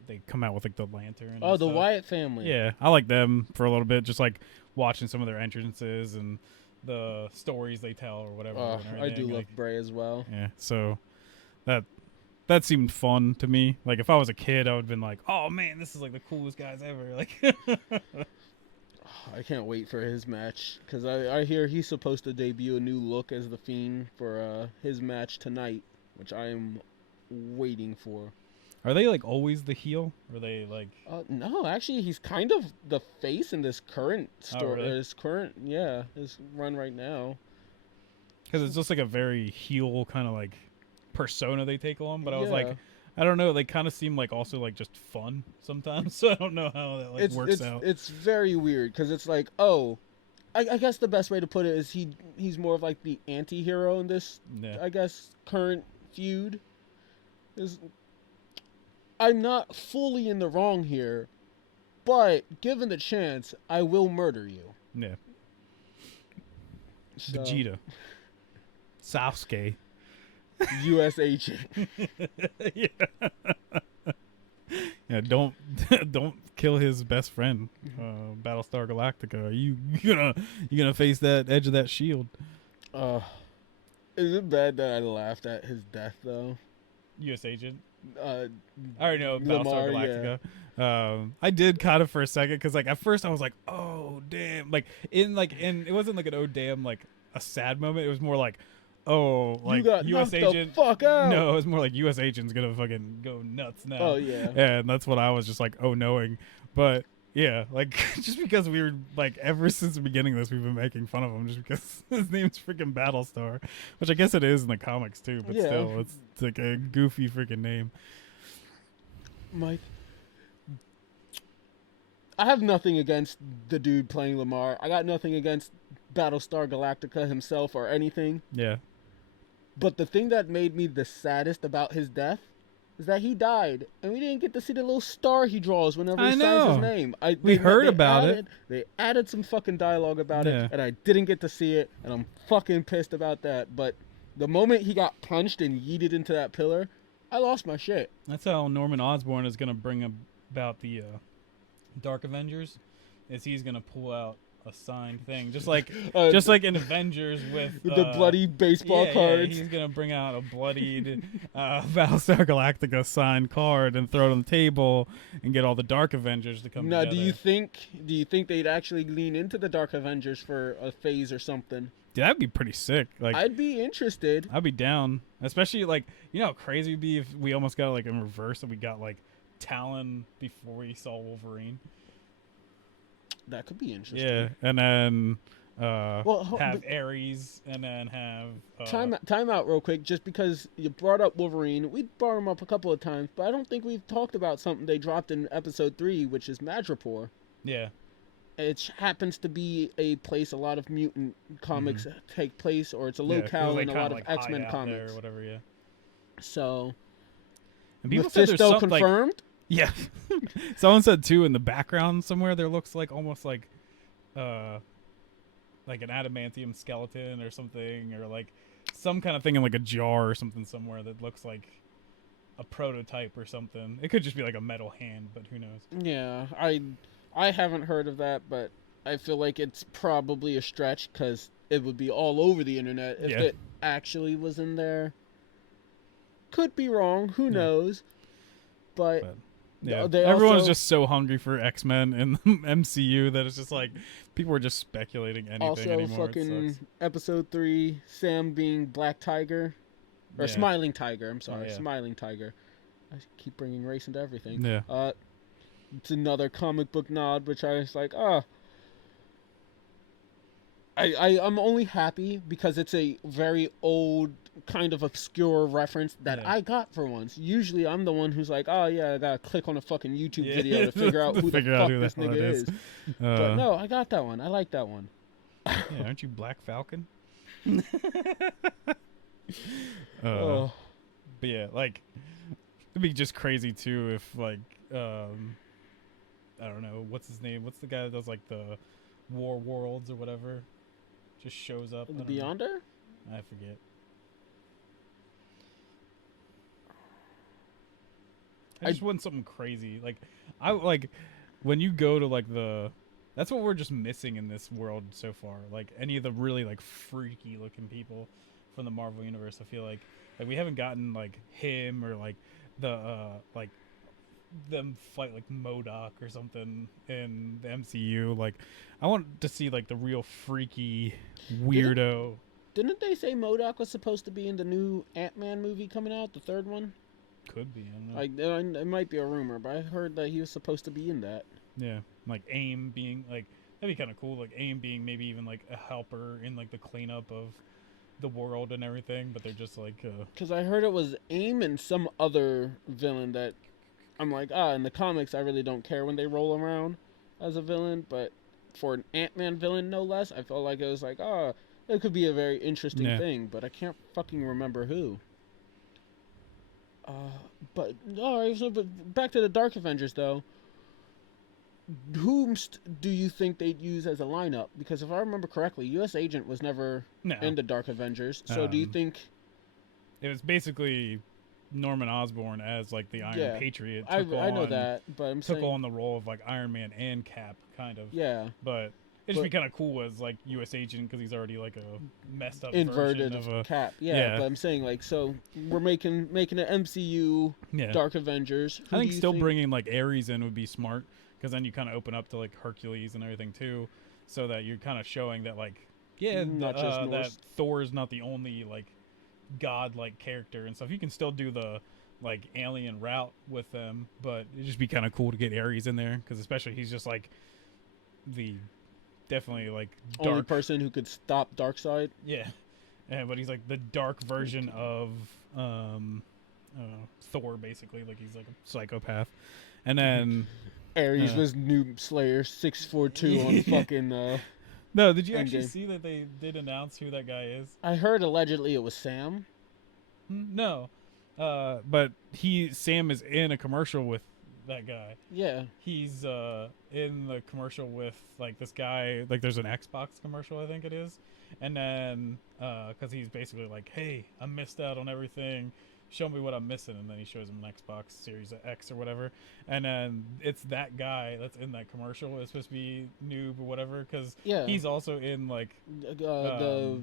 They come out with like the lantern. Oh, and the stuff. Wyatt family. Yeah, I like them for a little bit, just like watching some of their entrances and the stories they tell or whatever. I do love Bray as well. Yeah, so that seemed fun to me. Like if I was a kid, I would have been like, "Oh man, this is like the coolest guys ever!" Like, I can't wait for his match because I hear he's supposed to debut a new look as the Fiend for his match tonight, which I am waiting for. Are they like always the heel? Or are they like? No, actually, he's kind of the face in this current story. Really? His run right now. Because it's just like a very heel kind of like persona they take on. But I was Yeah. like, I don't know. They kind of seem like also like just fun sometimes. So I don't know how that like works out. It's very weird because it's like, oh, I guess the best way to put it is he's more of like the anti-hero in this. Yeah. I guess current feud. I'm not fully in the wrong here, but given the chance, I will murder you. Yeah. So, Vegeta. Sasuke. U.S. agent. Yeah. Yeah, don't kill his best friend, Battlestar Galactica. You gonna face that edge of that shield. Is it bad that I laughed at his death though? U.S. agent. I already know Battlestar Galactica. Yeah. I did kind of for a second because like at first I was like, oh damn, like in it wasn't like an oh damn like a sad moment. It was more like, oh, like you got U.S. agent. The fuck out. No, it was more like U.S. agent's gonna fucking go nuts now. Oh yeah. And that's what I was just like, oh knowing, but. Yeah, like just because we were like ever since the beginning of this, we've been making fun of him just because his name's freaking Battlestar, which I guess it is in the comics too. But still, it's like a goofy freaking name. I have nothing against the dude playing Lamar. I got nothing against Battlestar Galactica himself or anything. Yeah. But the thing that made me the saddest about his death is that he died, and we didn't get to see the little star he draws whenever he signs his name. We heard about it. They added some fucking dialogue about it, and I didn't get to see it, and I'm fucking pissed about that. But the moment he got punched and yeeted into that pillar, I lost my shit. That's how Norman Osborn is going to bring about the Dark Avengers, is he's going to pull out a signed thing, just like in Avengers with the bloody baseball cards. He's gonna bring out a bloodied Battlestar Galactica signed card and throw it on the table and get all the Dark Avengers to come together. Do you think they'd actually lean into the Dark Avengers for a phase or something? Yeah, that'd be pretty sick. Like, I'd be interested. I'd be down, especially like how crazy it'd be if we almost got like in reverse and we got like Talon before we saw Wolverine. That could be interesting. Yeah, and then have Ares, and then have time out real quick. Just because you brought up Wolverine, we brought him up a couple of times, but I don't think we've talked about something they dropped in episode 3, which is Madripoor. Yeah, it happens to be a place a lot of mutant comics take place, or it's a locale in a lot of X-Men comics or whatever. Yeah. So, and people Mephisto confirmed. Yeah. Someone said too in the background somewhere there looks like almost like an adamantium skeleton or something, or like some kind of thing in like a jar or something somewhere that looks like a prototype or something. It could just be like a metal hand, but who knows. Yeah, I haven't heard of that, but I feel like it's probably a stretch because it would be all over the internet if it actually was in there. Could be wrong, who knows, but yeah, everyone's just so hungry for X-Men in the MCU that it's just like people are just speculating anything anymore. Fucking episode 3, Sam being Black Tiger or Smiling Tiger. I'm sorry, Smiling Tiger. I keep bringing race into everything. Yeah. It's another comic book nod, which I was like, I'm only happy because it's a very old, kind of obscure reference that I got for once. Usually I'm the one who's like, oh yeah, I gotta click on a fucking YouTube video to figure out who the fuck this nigga is. But no, I got that one. I like that one. Yeah, aren't you Black Falcon? But yeah, like, it'd be just crazy too if like, I don't know, what's his name? What's the guy that does like the War Worlds or whatever? Just shows up. The Beyonder? I forget. I just want something crazy. Like, I like when you go to like the That's what we're just missing in this world so far. Like any of the really like freaky looking people from the Marvel universe. I feel like we haven't gotten like him or like the like them fight like MODOK or something in the MCU. Like I want to see like the real freaky weirdo. Didn't they say MODOK was supposed to be in the new Ant-Man movie coming out, the third one? Could be. I don't know. Like it might be a rumor, but I heard that he was supposed to be in that. Yeah, like AIM being like that'd be kind of cool. Like AIM being maybe even like a helper in like the cleanup of the world and everything, but they're just like. Because I heard it was AIM and some other villain that I'm like, in the comics I really don't care when they roll around as a villain, but for an Ant-Man villain no less, I felt like it was like, it could be a very interesting thing, but I can't fucking remember who. But alright, but back to the Dark Avengers though. Whom do you think they'd use as a lineup? Because if I remember correctly, U.S. Agent was never in the Dark Avengers. So do you think it was basically Norman Osborn as like the Iron Patriot? I know that, but I'm took saying on the role of like Iron Man and Cap, kind of. Yeah, but it'd just be kind of cool as like U.S. Agent because he's already like a messed up inverted version of a Cap. Yeah, but I'm saying like so we're making an MCU Dark Avengers. I think still bringing like Ares in would be smart. Because then you kind of open up to like Hercules and everything too, so that you're kind of showing that like that Thor is not the only like god-like character and stuff. You can still do the like alien route with them, but it'd just be kind of cool to get Ares in there because especially he's just like the definitely like dark only person who could stop Darkseid. Yeah, but he's like the dark version of Thor basically. Like he's like a psychopath, and then. Ares was Noob Slayer 642 on fucking. No, did you actually see that they did announce who that guy is? I heard allegedly it was Sam. No, but Sam is in a commercial with that guy. Yeah, he's in the commercial with like this guy. Like there's an Xbox commercial, I think it is, and then because he's basically like, "Hey, I missed out on everything. Show me what I'm missing," and then he shows him an Xbox Series X or whatever, and then it's that guy that's in that commercial. It's supposed to be Noob or whatever, because he's also in like the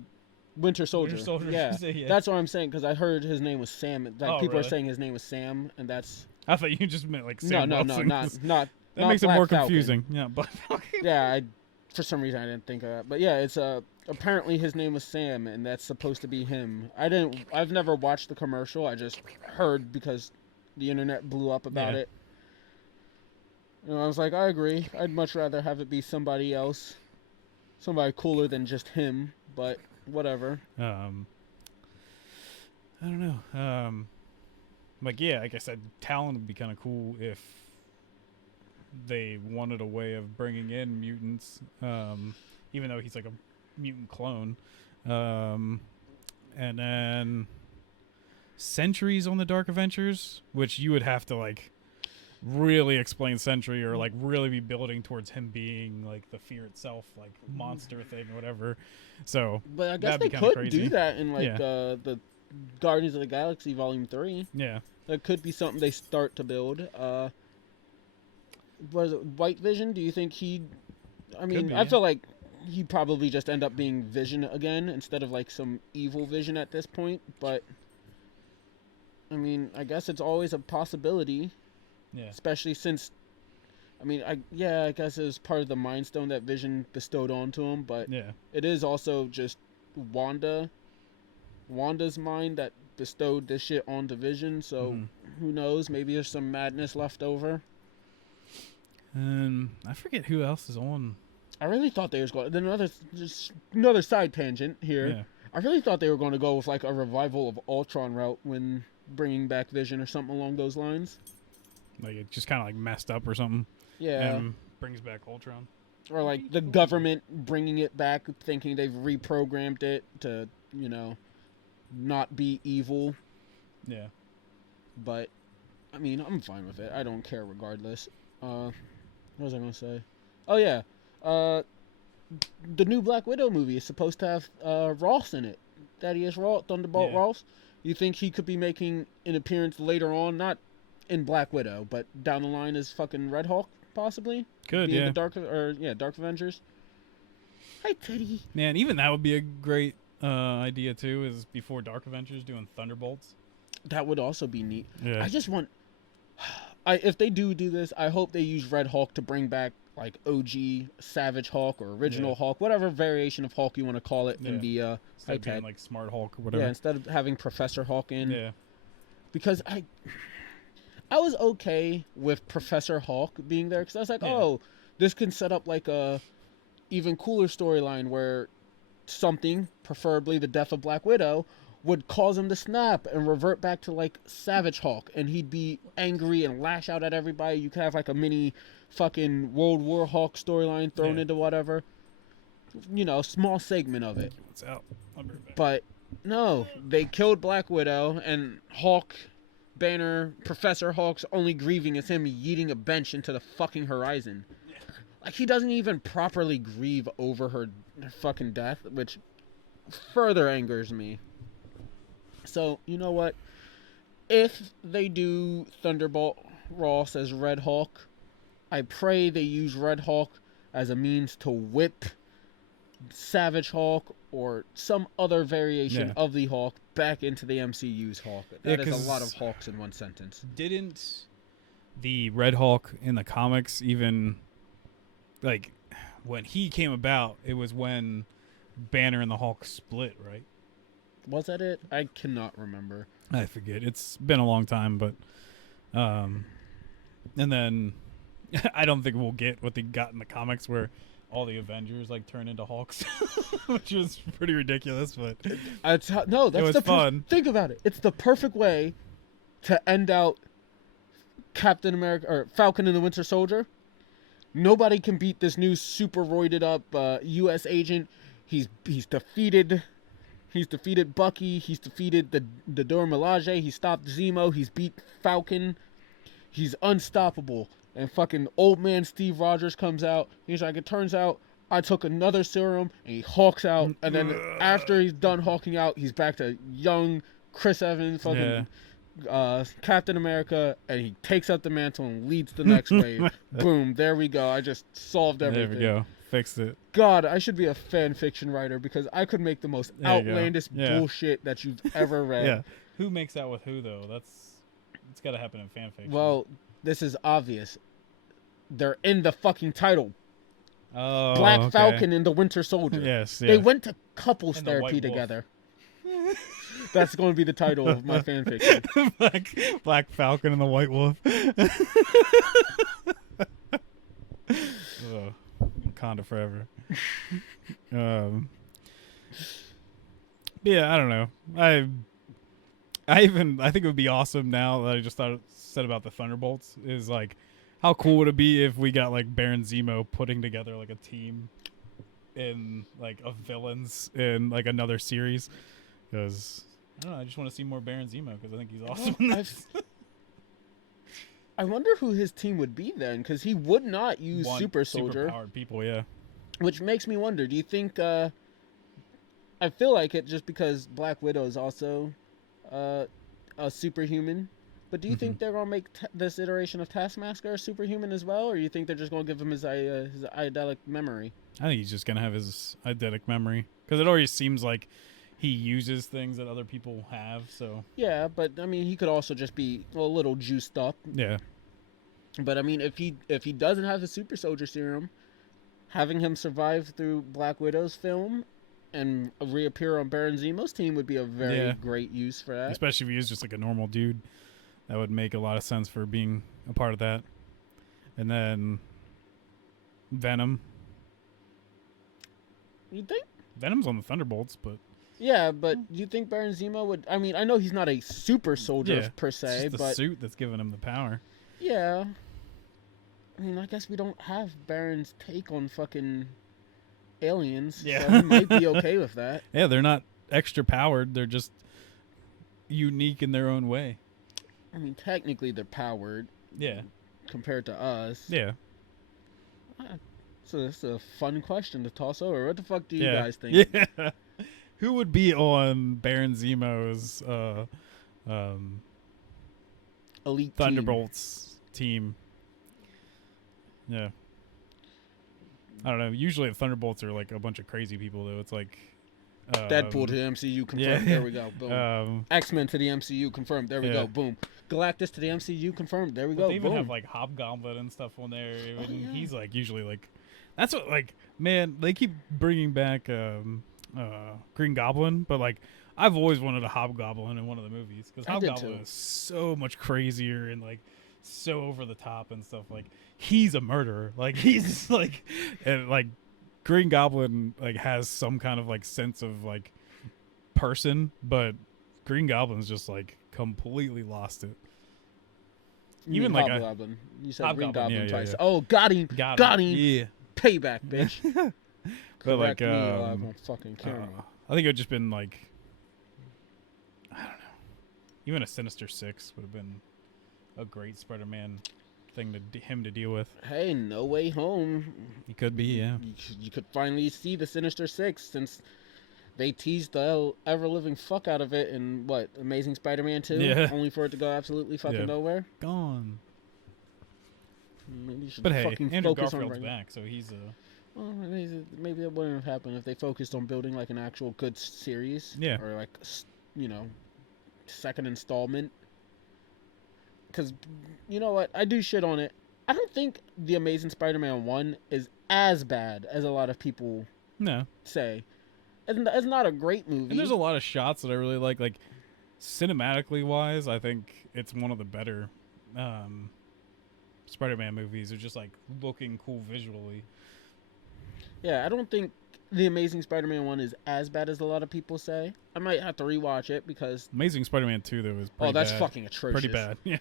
Winter Soldier. Yeah. That's what I'm saying, because I heard his name was Sam. People are saying his name was Sam, and that's. I thought you just meant like Sam Wilson. not. That makes it more confusing. Falcon. Yeah, Black Falcon. Yeah, for some reason I didn't think of that, but yeah, it's apparently his name was Sam, and that's supposed to be him. I've never watched the commercial. I just heard because the internet blew up about it. And I was like, I agree. I'd much rather have it be somebody else, somebody cooler than just him. But whatever. I don't know. Like I said, Talon would be kind of cool if they wanted a way of bringing in mutants, even though he's like a mutant clone, and then Sentry's on the Dark Avengers, which you would have to like really explain Sentry or like really be building towards him being like the Fear itself, like monster thing or whatever. So, but I guess they could do that in like the Guardians of the Galaxy Volume 3. Yeah, that could be something they start to build. Was it White Vision? Do you think he? I mean, I feel like he'd probably just end up being Vision again instead of like some evil Vision at this point. But I mean, I guess it's always a possibility. Yeah. Especially since, I mean, I guess it was part of the Mind Stone that Vision bestowed onto him. But it is also just Wanda's mind that bestowed this shit onto Vision. So who knows? Maybe there's some madness left over. I forget who else is on. I really thought they was going. Then another side tangent here. Yeah. I really thought they were going to go with like a revival of Ultron route when bringing back Vision or something along those lines. Like it just kind of like messed up or something. Yeah. And brings back Ultron. Or like the government bringing it back, thinking they've reprogrammed it to, not be evil. Yeah. But, I mean, I'm fine with it. I don't care regardless. What was I going to say? Oh, yeah. The new Black Widow movie is supposed to have Ross in it. Thaddeus Ross, Thunderbolt Ross. You think he could be making an appearance later on? Not in Black Widow, but down the line as fucking Red Hawk? possibly. Could, being yeah. the Dark Avengers. Hi, Teddy. Man, even that would be a great idea too. Is before Dark Avengers doing Thunderbolts. That would also be neat. Yeah. I just want. If they do this, I hope they use Red Hulk to bring back like OG Savage Hulk or original Hulk, whatever variation of Hulk you want to call it, and be instead of being like Smart Hulk or whatever. Yeah, instead of having Professor Hulk in. Yeah. Because I was okay with Professor Hulk being there because I was like, oh, this can set up like a even cooler storyline where something, preferably the death of Black Widow, would cause him to snap and revert back to like Savage Hulk, and he'd be angry and lash out at everybody. You could have like a mini fucking World War Hulk storyline thrown into whatever, small segment of it. It's out. I'll be right back. But no, they killed Black Widow, and Hulk, Banner, Professor Hulk's only grieving is him yeeting a bench into the fucking horizon. Like, he doesn't even properly grieve over her fucking death, which further angers me. So, you know what? If they do Thunderbolt Ross as Red Hulk, I pray they use Red Hulk as a means to whip Savage Hulk or some other variation of the Hulk back into the MCU's Hulk. That is a lot of Hulks in one sentence. Didn't the Red Hulk in the comics even, like, when he came about, it was when Banner and the Hulk split, right? Was that it? I cannot remember. I forget. It's been a long time, but and then I don't think we'll get what they got in the comics where all the Avengers like turn into Hulks, which was pretty ridiculous. But that's fun. Think about it. It's the perfect way to end out Captain America or Falcon and the Winter Soldier. Nobody can beat this new super roided up U.S. agent. He's defeated. He's defeated Bucky. He's defeated the Dora Milaje. He stopped Zemo. He's beat Falcon. He's unstoppable. And fucking old man Steve Rogers comes out. He's like, it turns out I took another serum, and he hulks out. And then after he's done hulking out, he's back to young Chris Evans, fucking Captain America, and he takes up the mantle and leads the next wave. Boom, there we go. I just solved everything. There we go. Fixed it. God, I should be a fan fiction writer because I could make the most outlandish bullshit that you've ever read. Yeah. Who makes out with who, though? It's got to happen in fan fiction. Well, this is obvious. They're in the fucking title. Oh, Black Falcon and the Winter Soldier. Yes, yeah. They went to couples therapy together. That's going to be the title of my fan fiction. Black Falcon and the White Wolf. Wakanda forever. Yeah, I don't know. I think it would be awesome now that I just said about the Thunderbolts is like, how cool would it be if we got like Baron Zemo putting together like a team in like of villains in like another series? Because I don't know, I just want to see more Baron Zemo because I think he's awesome. In this. I wonder who his team would be then, because he would not use Super Soldier. Super-powered people, yeah. Which makes me wonder, do you think, I feel like it just because Black Widow is also a superhuman, but do you think they're going to make this iteration of Taskmaster a superhuman as well, or do you think they're just going to give him his eidetic memory? I think he's just going to have his eidetic memory, because it already seems like he uses things that other people have, so... Yeah, but, I mean, he could also just be a little juiced up. Yeah. But, I mean, if he doesn't have the Super Soldier Serum, having him survive through Black Widow's film and reappear on Baron Zemo's team would be a very great use for that. Especially if he is just like a normal dude. That would make a lot of sense for being a part of that. And then... Venom. You think? Venom's on the Thunderbolts, but... Yeah, but do you think Baron Zemo would... I mean, I know he's not a super soldier per se, it's just the suit that's giving him the power. Yeah. I mean, I guess we don't have Baron's take on fucking aliens. Yeah. So he might be okay with that. Yeah, they're not extra powered. They're just unique in their own way. I mean, technically they're powered. Yeah. Compared to us. Yeah. So that's a fun question to toss over. What the fuck do you guys think? Yeah. Who would be on Baron Zemo's elite Thunderbolts team? Yeah. I don't know. Usually the Thunderbolts are like a bunch of crazy people, though. It's like Deadpool to the MCU confirmed. Yeah. There we go. Boom. X-Men to the MCU confirmed. There we go. Boom. Galactus to the MCU confirmed. There we go. They even boom. have like Hobgoblin and stuff on there. He's like usually like that's what like man they keep bringing back Green Goblin, but like I've always wanted a Hobgoblin in one of the movies because Hobgoblin is so much crazier and like so over the top and stuff. Like he's a murderer. Like he's like and like Green Goblin like has some kind of like sense of like person, but Green Goblin's just like completely lost it. Even like Hobgoblin. You said Green Goblin twice. Oh, got him. Yeah. Payback, bitch. But like, me, I won't fucking kill me. I think it would just been like, I don't know. Even a Sinister Six would have been a great Spider-Man thing to deal with. Hey, No Way Home. He could be, yeah. You could finally see the Sinister Six since they teased the ever-living fuck out of it in, what, Amazing Spider-Man 2? Yeah. Only for it to go absolutely fucking nowhere? Gone. Maybe you should but hey, fucking Andrew focus Garfield's on back, so he's well, maybe that wouldn't have happened if they focused on building, like, an actual good series. Yeah. Or, like, you know, second installment. Because, you know what, I do shit on it. I don't think The Amazing Spider-Man 1 is as bad as a lot of people say. It's not a great movie. And there's a lot of shots that I really like cinematically wise, I think it's one of the better Spider-Man movies. They're just like looking cool visually. Yeah, I don't think The Amazing Spider-Man 1 is as bad as a lot of people say. I might have to rewatch it because Amazing Spider-Man 2 though is pretty that's bad. fucking atrocious. Pretty bad. Yeah.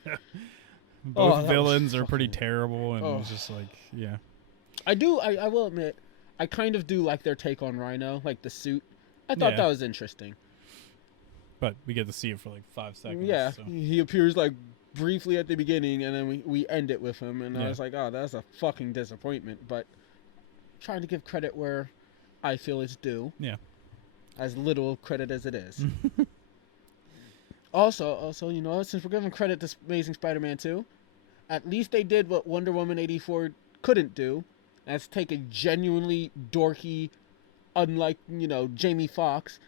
Both villains are pretty terrible and it's just like, yeah. I will admit, I kind of do like their take on Rhino, like the suit. I thought that was interesting. But we get to see it for like 5 seconds. Yeah, so. he appears like briefly at the beginning, and then we end it with him, and I was like, oh, that's a fucking disappointment. But trying to give credit where I feel it's due. Yeah. As little credit as it is. Also, you know, since we're giving credit to Amazing Spider-Man 2, at least they did what Wonder Woman 84 couldn't do. That's take a genuinely dorky, unlike, you know, Jamie Foxx,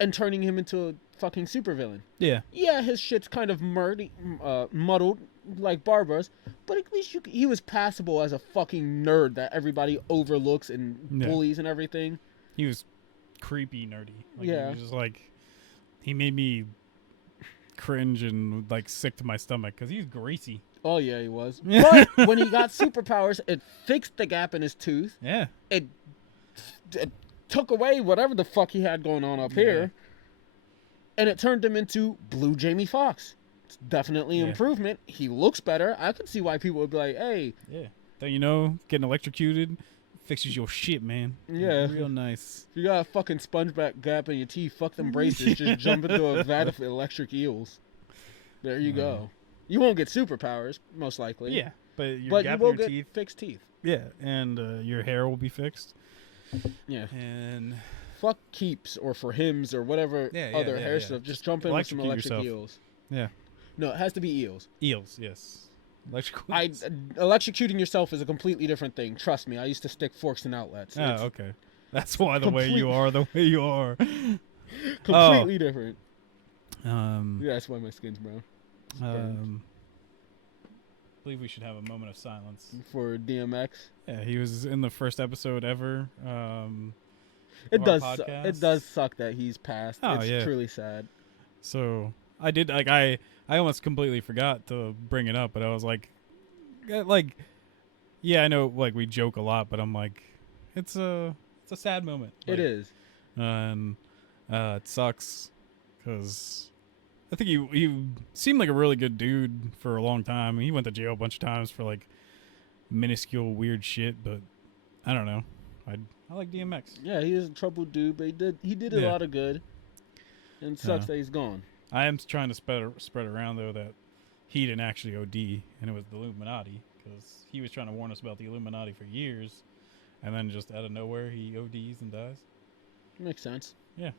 and turning him into a fucking supervillain. Yeah. Yeah, his shit's kind of muddled, like Barbara's, but at least he was passable as a fucking nerd that everybody overlooks and bullies and everything. He was creepy nerdy. Like, yeah. He was just like, he made me cringe and like sick to my stomach because he's greasy. Oh yeah, he was. But when he got superpowers, it fixed the gap in his tooth. Yeah. It took away whatever the fuck he had going on up here, and it turned him into Blue Jamie Foxx. It's definitely an improvement. He looks better. I could see why people would be like, "Hey, don't you know, getting electrocuted fixes your shit, man." Yeah, real nice. If you got a fucking spongeback gap in your teeth, fuck them braces. Just jump into a vat of electric eels. There you go. You won't get superpowers, most likely. Yeah, but you will get teeth. Fixed teeth. Yeah, and your hair will be fixed. Yeah. And fuck keeps or for hims or whatever other hair stuff. Just jump in with some electric eels. Yeah. No, it has to be eels. Eels, yes. Electrical. Electrocuting yourself is a completely different thing. Trust me. I used to stick forks in outlets. Oh, okay. That's why the way you are. Completely different. Yeah, that's why my skin's brown. I believe we should have a moment of silence for DMX. Yeah, he was in the first episode ever. It does suck that he's passed. It's truly sad. So I did I almost completely forgot to bring it up, but I was like, yeah, I know we joke a lot, but I'm like, it's a sad moment. It is, and it sucks because I think he seemed like a really good dude for a long time. He went to jail a bunch of times for minuscule weird shit, but I don't know. I like DMX. Yeah, he is a troubled dude, but he did a lot of good. And it sucks that he's gone. I am trying to spread around though that he didn't actually OD, and it was the Illuminati, because he was trying to warn us about the Illuminati for years, and then just out of nowhere he ODs and dies. Makes sense. Yeah.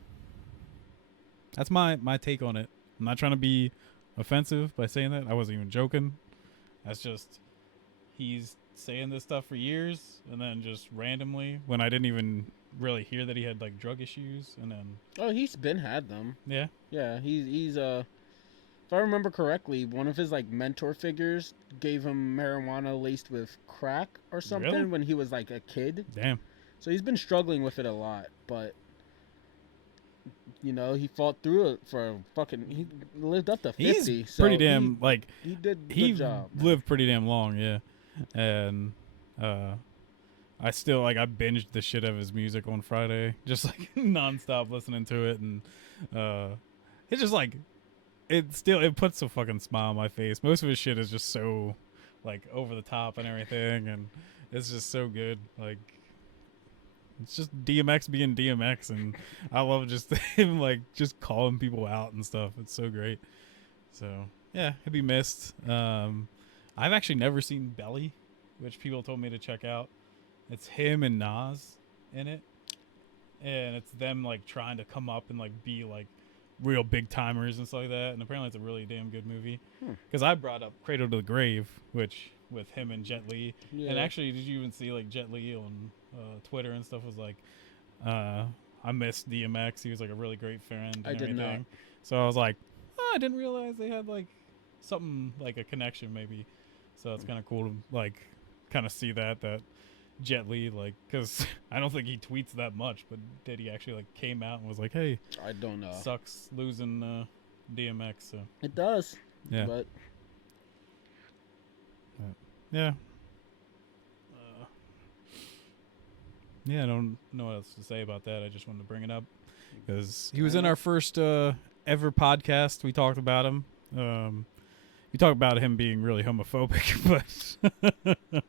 That's my take on it. I'm not trying to be offensive by saying that. I wasn't even joking. That's just he's saying this stuff for years, and then just randomly, when I didn't even really hear that he had like drug issues, and then he's been had them. Yeah. He's if I remember correctly, one of his like mentor figures gave him marijuana laced with crack or something Really? when he was like a kid. Damn. So he's been struggling with it a lot, but he fought through it for he lived up to 50. He's so pretty damn he did a he good job. lived pretty damn long, yeah. And I still I binged the shit out of his music on Friday, just like nonstop listening to it, and it's just like it puts a fucking smile on my face. Most of his shit is just so like over the top and everything, and it's just so good. Like it's just DMX being DMX, and I love just him like just calling people out and stuff. It's so great. So yeah, he'll be missed. I've actually never seen Belly, which people told me to check out. It's him and Nas in it, and it's them like trying to come up and like be like real big timers and stuff like that. And apparently it's a really damn good movie. Because I brought up Cradle to the Grave, which with him and Jet Li. Yeah. And actually, did you even see like Jet Li on Twitter and stuff was like, I miss DMX. He was like a really great friend and everything. Did not. So I was like, I didn't realize they had like something like a connection maybe. So it's kind of cool to like kind of see that Jet Li, like, because I don't think he tweets that much, but did he actually like came out and was like, hey, I don't know, sucks losing DMX. So it does. Yeah. But yeah. Yeah, I don't know what else to say about that. I just wanted to bring it up because he was in our first ever podcast. We talked about him. We talked about him being really homophobic, but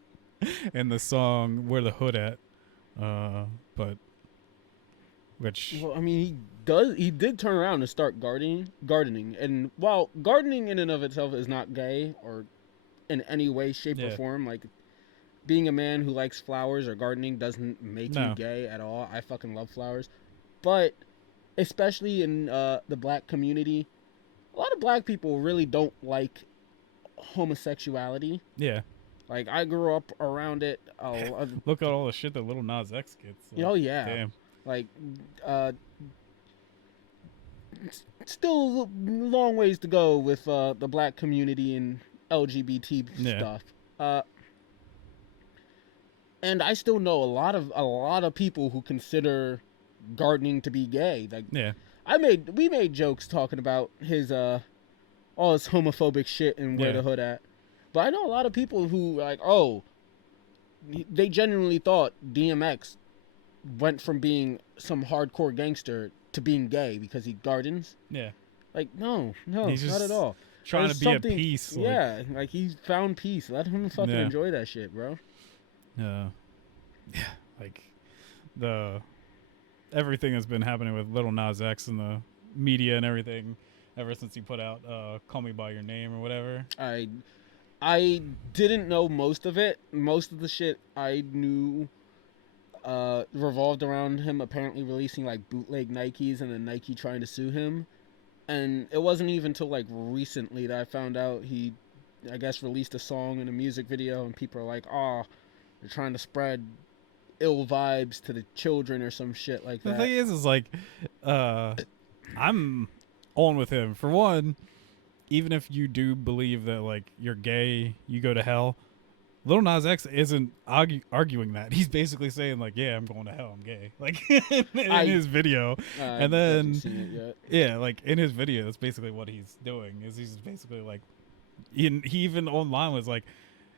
in the song "Where the Hood At," but which I mean, he did turn around and start gardening, and while gardening in and of itself is not gay or in any way, shape, or form, like being a man who likes flowers or gardening doesn't make you gay at all. I fucking love flowers, but especially in the black community, a lot of black people really don't like homosexuality. Yeah. Like, I grew up around it. Look at all the shit that Lil Nas X gets. Like, oh, yeah. Damn. Like, still long ways to go with the black community and LGBT stuff. And I still know a lot of people who consider gardening to be gay. Like, we made jokes talking about his all his homophobic shit and Where the Hood At. But I know a lot of people who like, they genuinely thought DMX went from being some hardcore gangster to being gay because he gardens. Yeah. Like, no, not at all. Trying to be at peace. Yeah, like he found peace. Let him fucking enjoy that shit, bro. Yeah, like everything that's been happening with Lil Nas X and the media and everything ever since he put out "Call Me by Your Name" or whatever. I didn't know most of it. Most of the shit I knew revolved around him apparently releasing like bootleg Nikes and then Nike trying to sue him. And it wasn't even until like recently that I found out he, I guess, released a song and a music video, and people are like, they're trying to spread ill vibes to the children or some shit like that. The thing is like, I'm on with him. For one, even if you do believe that like you're gay, you go to hell, Lil Nas X isn't arguing that. He's basically saying like, yeah, I'm going to hell, I'm gay. Like in his video. And then haven't seen it yet. Like in his video, that's basically what he's doing. Is he's basically like, he even online was like,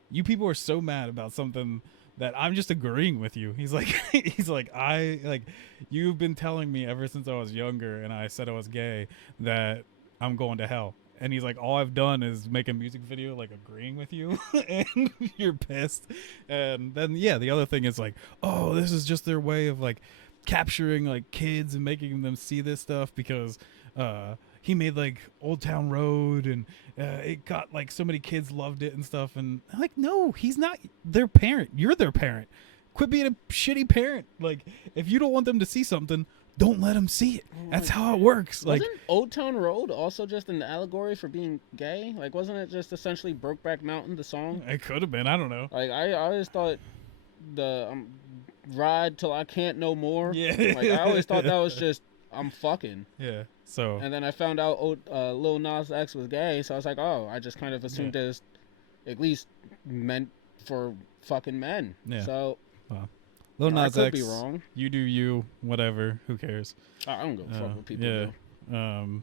you people are so mad about something that I'm just agreeing with you. He's like, you've been telling me ever since I was younger and I said I was gay that I'm going to hell. And he's like, all I've done is make a music video, like, agreeing with you, and you're pissed. And then, the other thing is, like, this is just their way of, like, capturing, like, kids and making them see this stuff because he made, like, Old Town Road, and it got, like, so many kids loved it and stuff. And I'm like, no, he's not their parent. You're their parent. quit being a shitty parent. Like, if you don't want them to see something, don't let them see it. That's how it works. Wasn't Old Town Road also just an allegory for being gay? Like, wasn't it just essentially Brokeback Mountain, the song? It could have been. I don't know. Like, I always thought the Ride Till I Can't No More. Yeah. Like, I always thought that was just, I'm fucking. Yeah. So. And then I found out Lil Nas X was gay, so I was like, oh, I just kind of assumed it was at least meant for fucking men. Yeah. So. Lil Nas I X, could be wrong. You do you, whatever. Who cares? I don't give a fuck what people do. I'm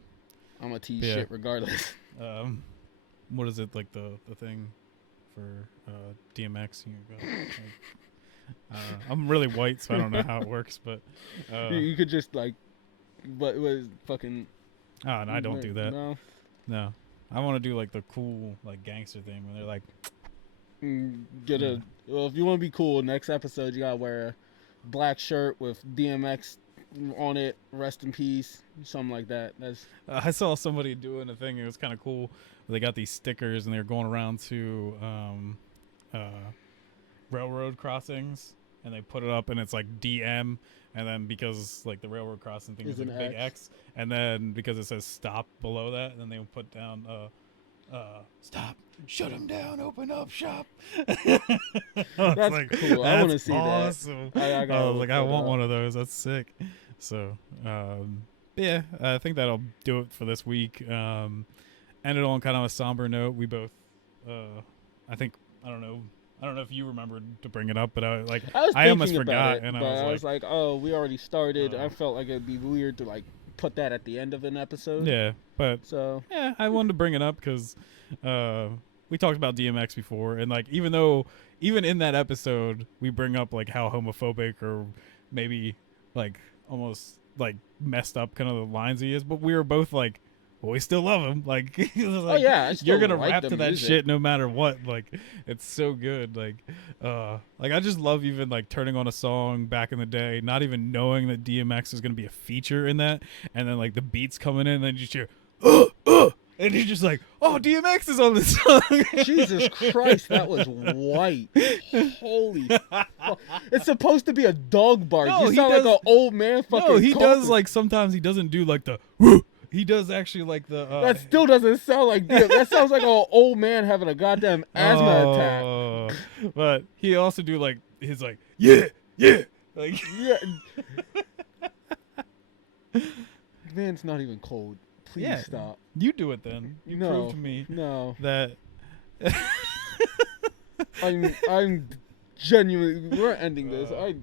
gonna tease shit regardless. What is it, like the thing for DMX? I'm really white, so I don't know how it works, but you could just like, what was fucking? Oh, no, I don't do that. No. I want to do like the cool like gangster thing when they're like. Well, if you want to be cool, next episode you gotta wear a black shirt with DMX on it, rest in peace, something like that. That's I saw somebody doing a thing. It was kind of cool. They got these stickers and they're going around to railroad crossings, and they put it up, and it's like DM, and then because like the railroad crossing thing is a big X, and then because it says stop below that, and then they put down stop, shut them down, open up shop. That's like, cool. I want to see awesome. that. I want one of those. That's sick. So, yeah, I think that'll do it for this week. Ended on kind of a somber note. We both, I don't know if you remembered to bring it up, but I almost forgot, and I was like, oh, we already started. I felt like it'd be weird to like put that at the end of an episode. Yeah, but so yeah, I wanted to bring it up because we talked about DMX before, and like even in that episode we bring up like how homophobic or maybe like almost like messed up kind of the lines he is, but we were both like, well, we still love him. Like, like oh yeah, you're gonna rap to that music. shit no matter what. Like, it's so good. Like I just love even like turning on a song back in the day, not even knowing that DMX is gonna be a feature in that, and then like the beats coming in, and then you just hear, and you're just like, oh, DMX is on this song. Jesus Christ, that was white. Holy fuck. It's supposed to be a dog bark. No, you sound like an old man fucking No, he coughing. does like sometimes he doesn't do like the he does actually like the that still doesn't sound like DMX. That sounds like an old man having a goddamn asthma attack. But he also do like his like yeah like yeah. Man's not even cold. Please stop. You do it then. You prove to me that I'm genuinely. We're ending this. I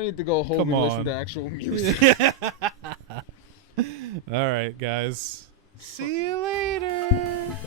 need to go home and listen to actual music. All right, guys. See you later.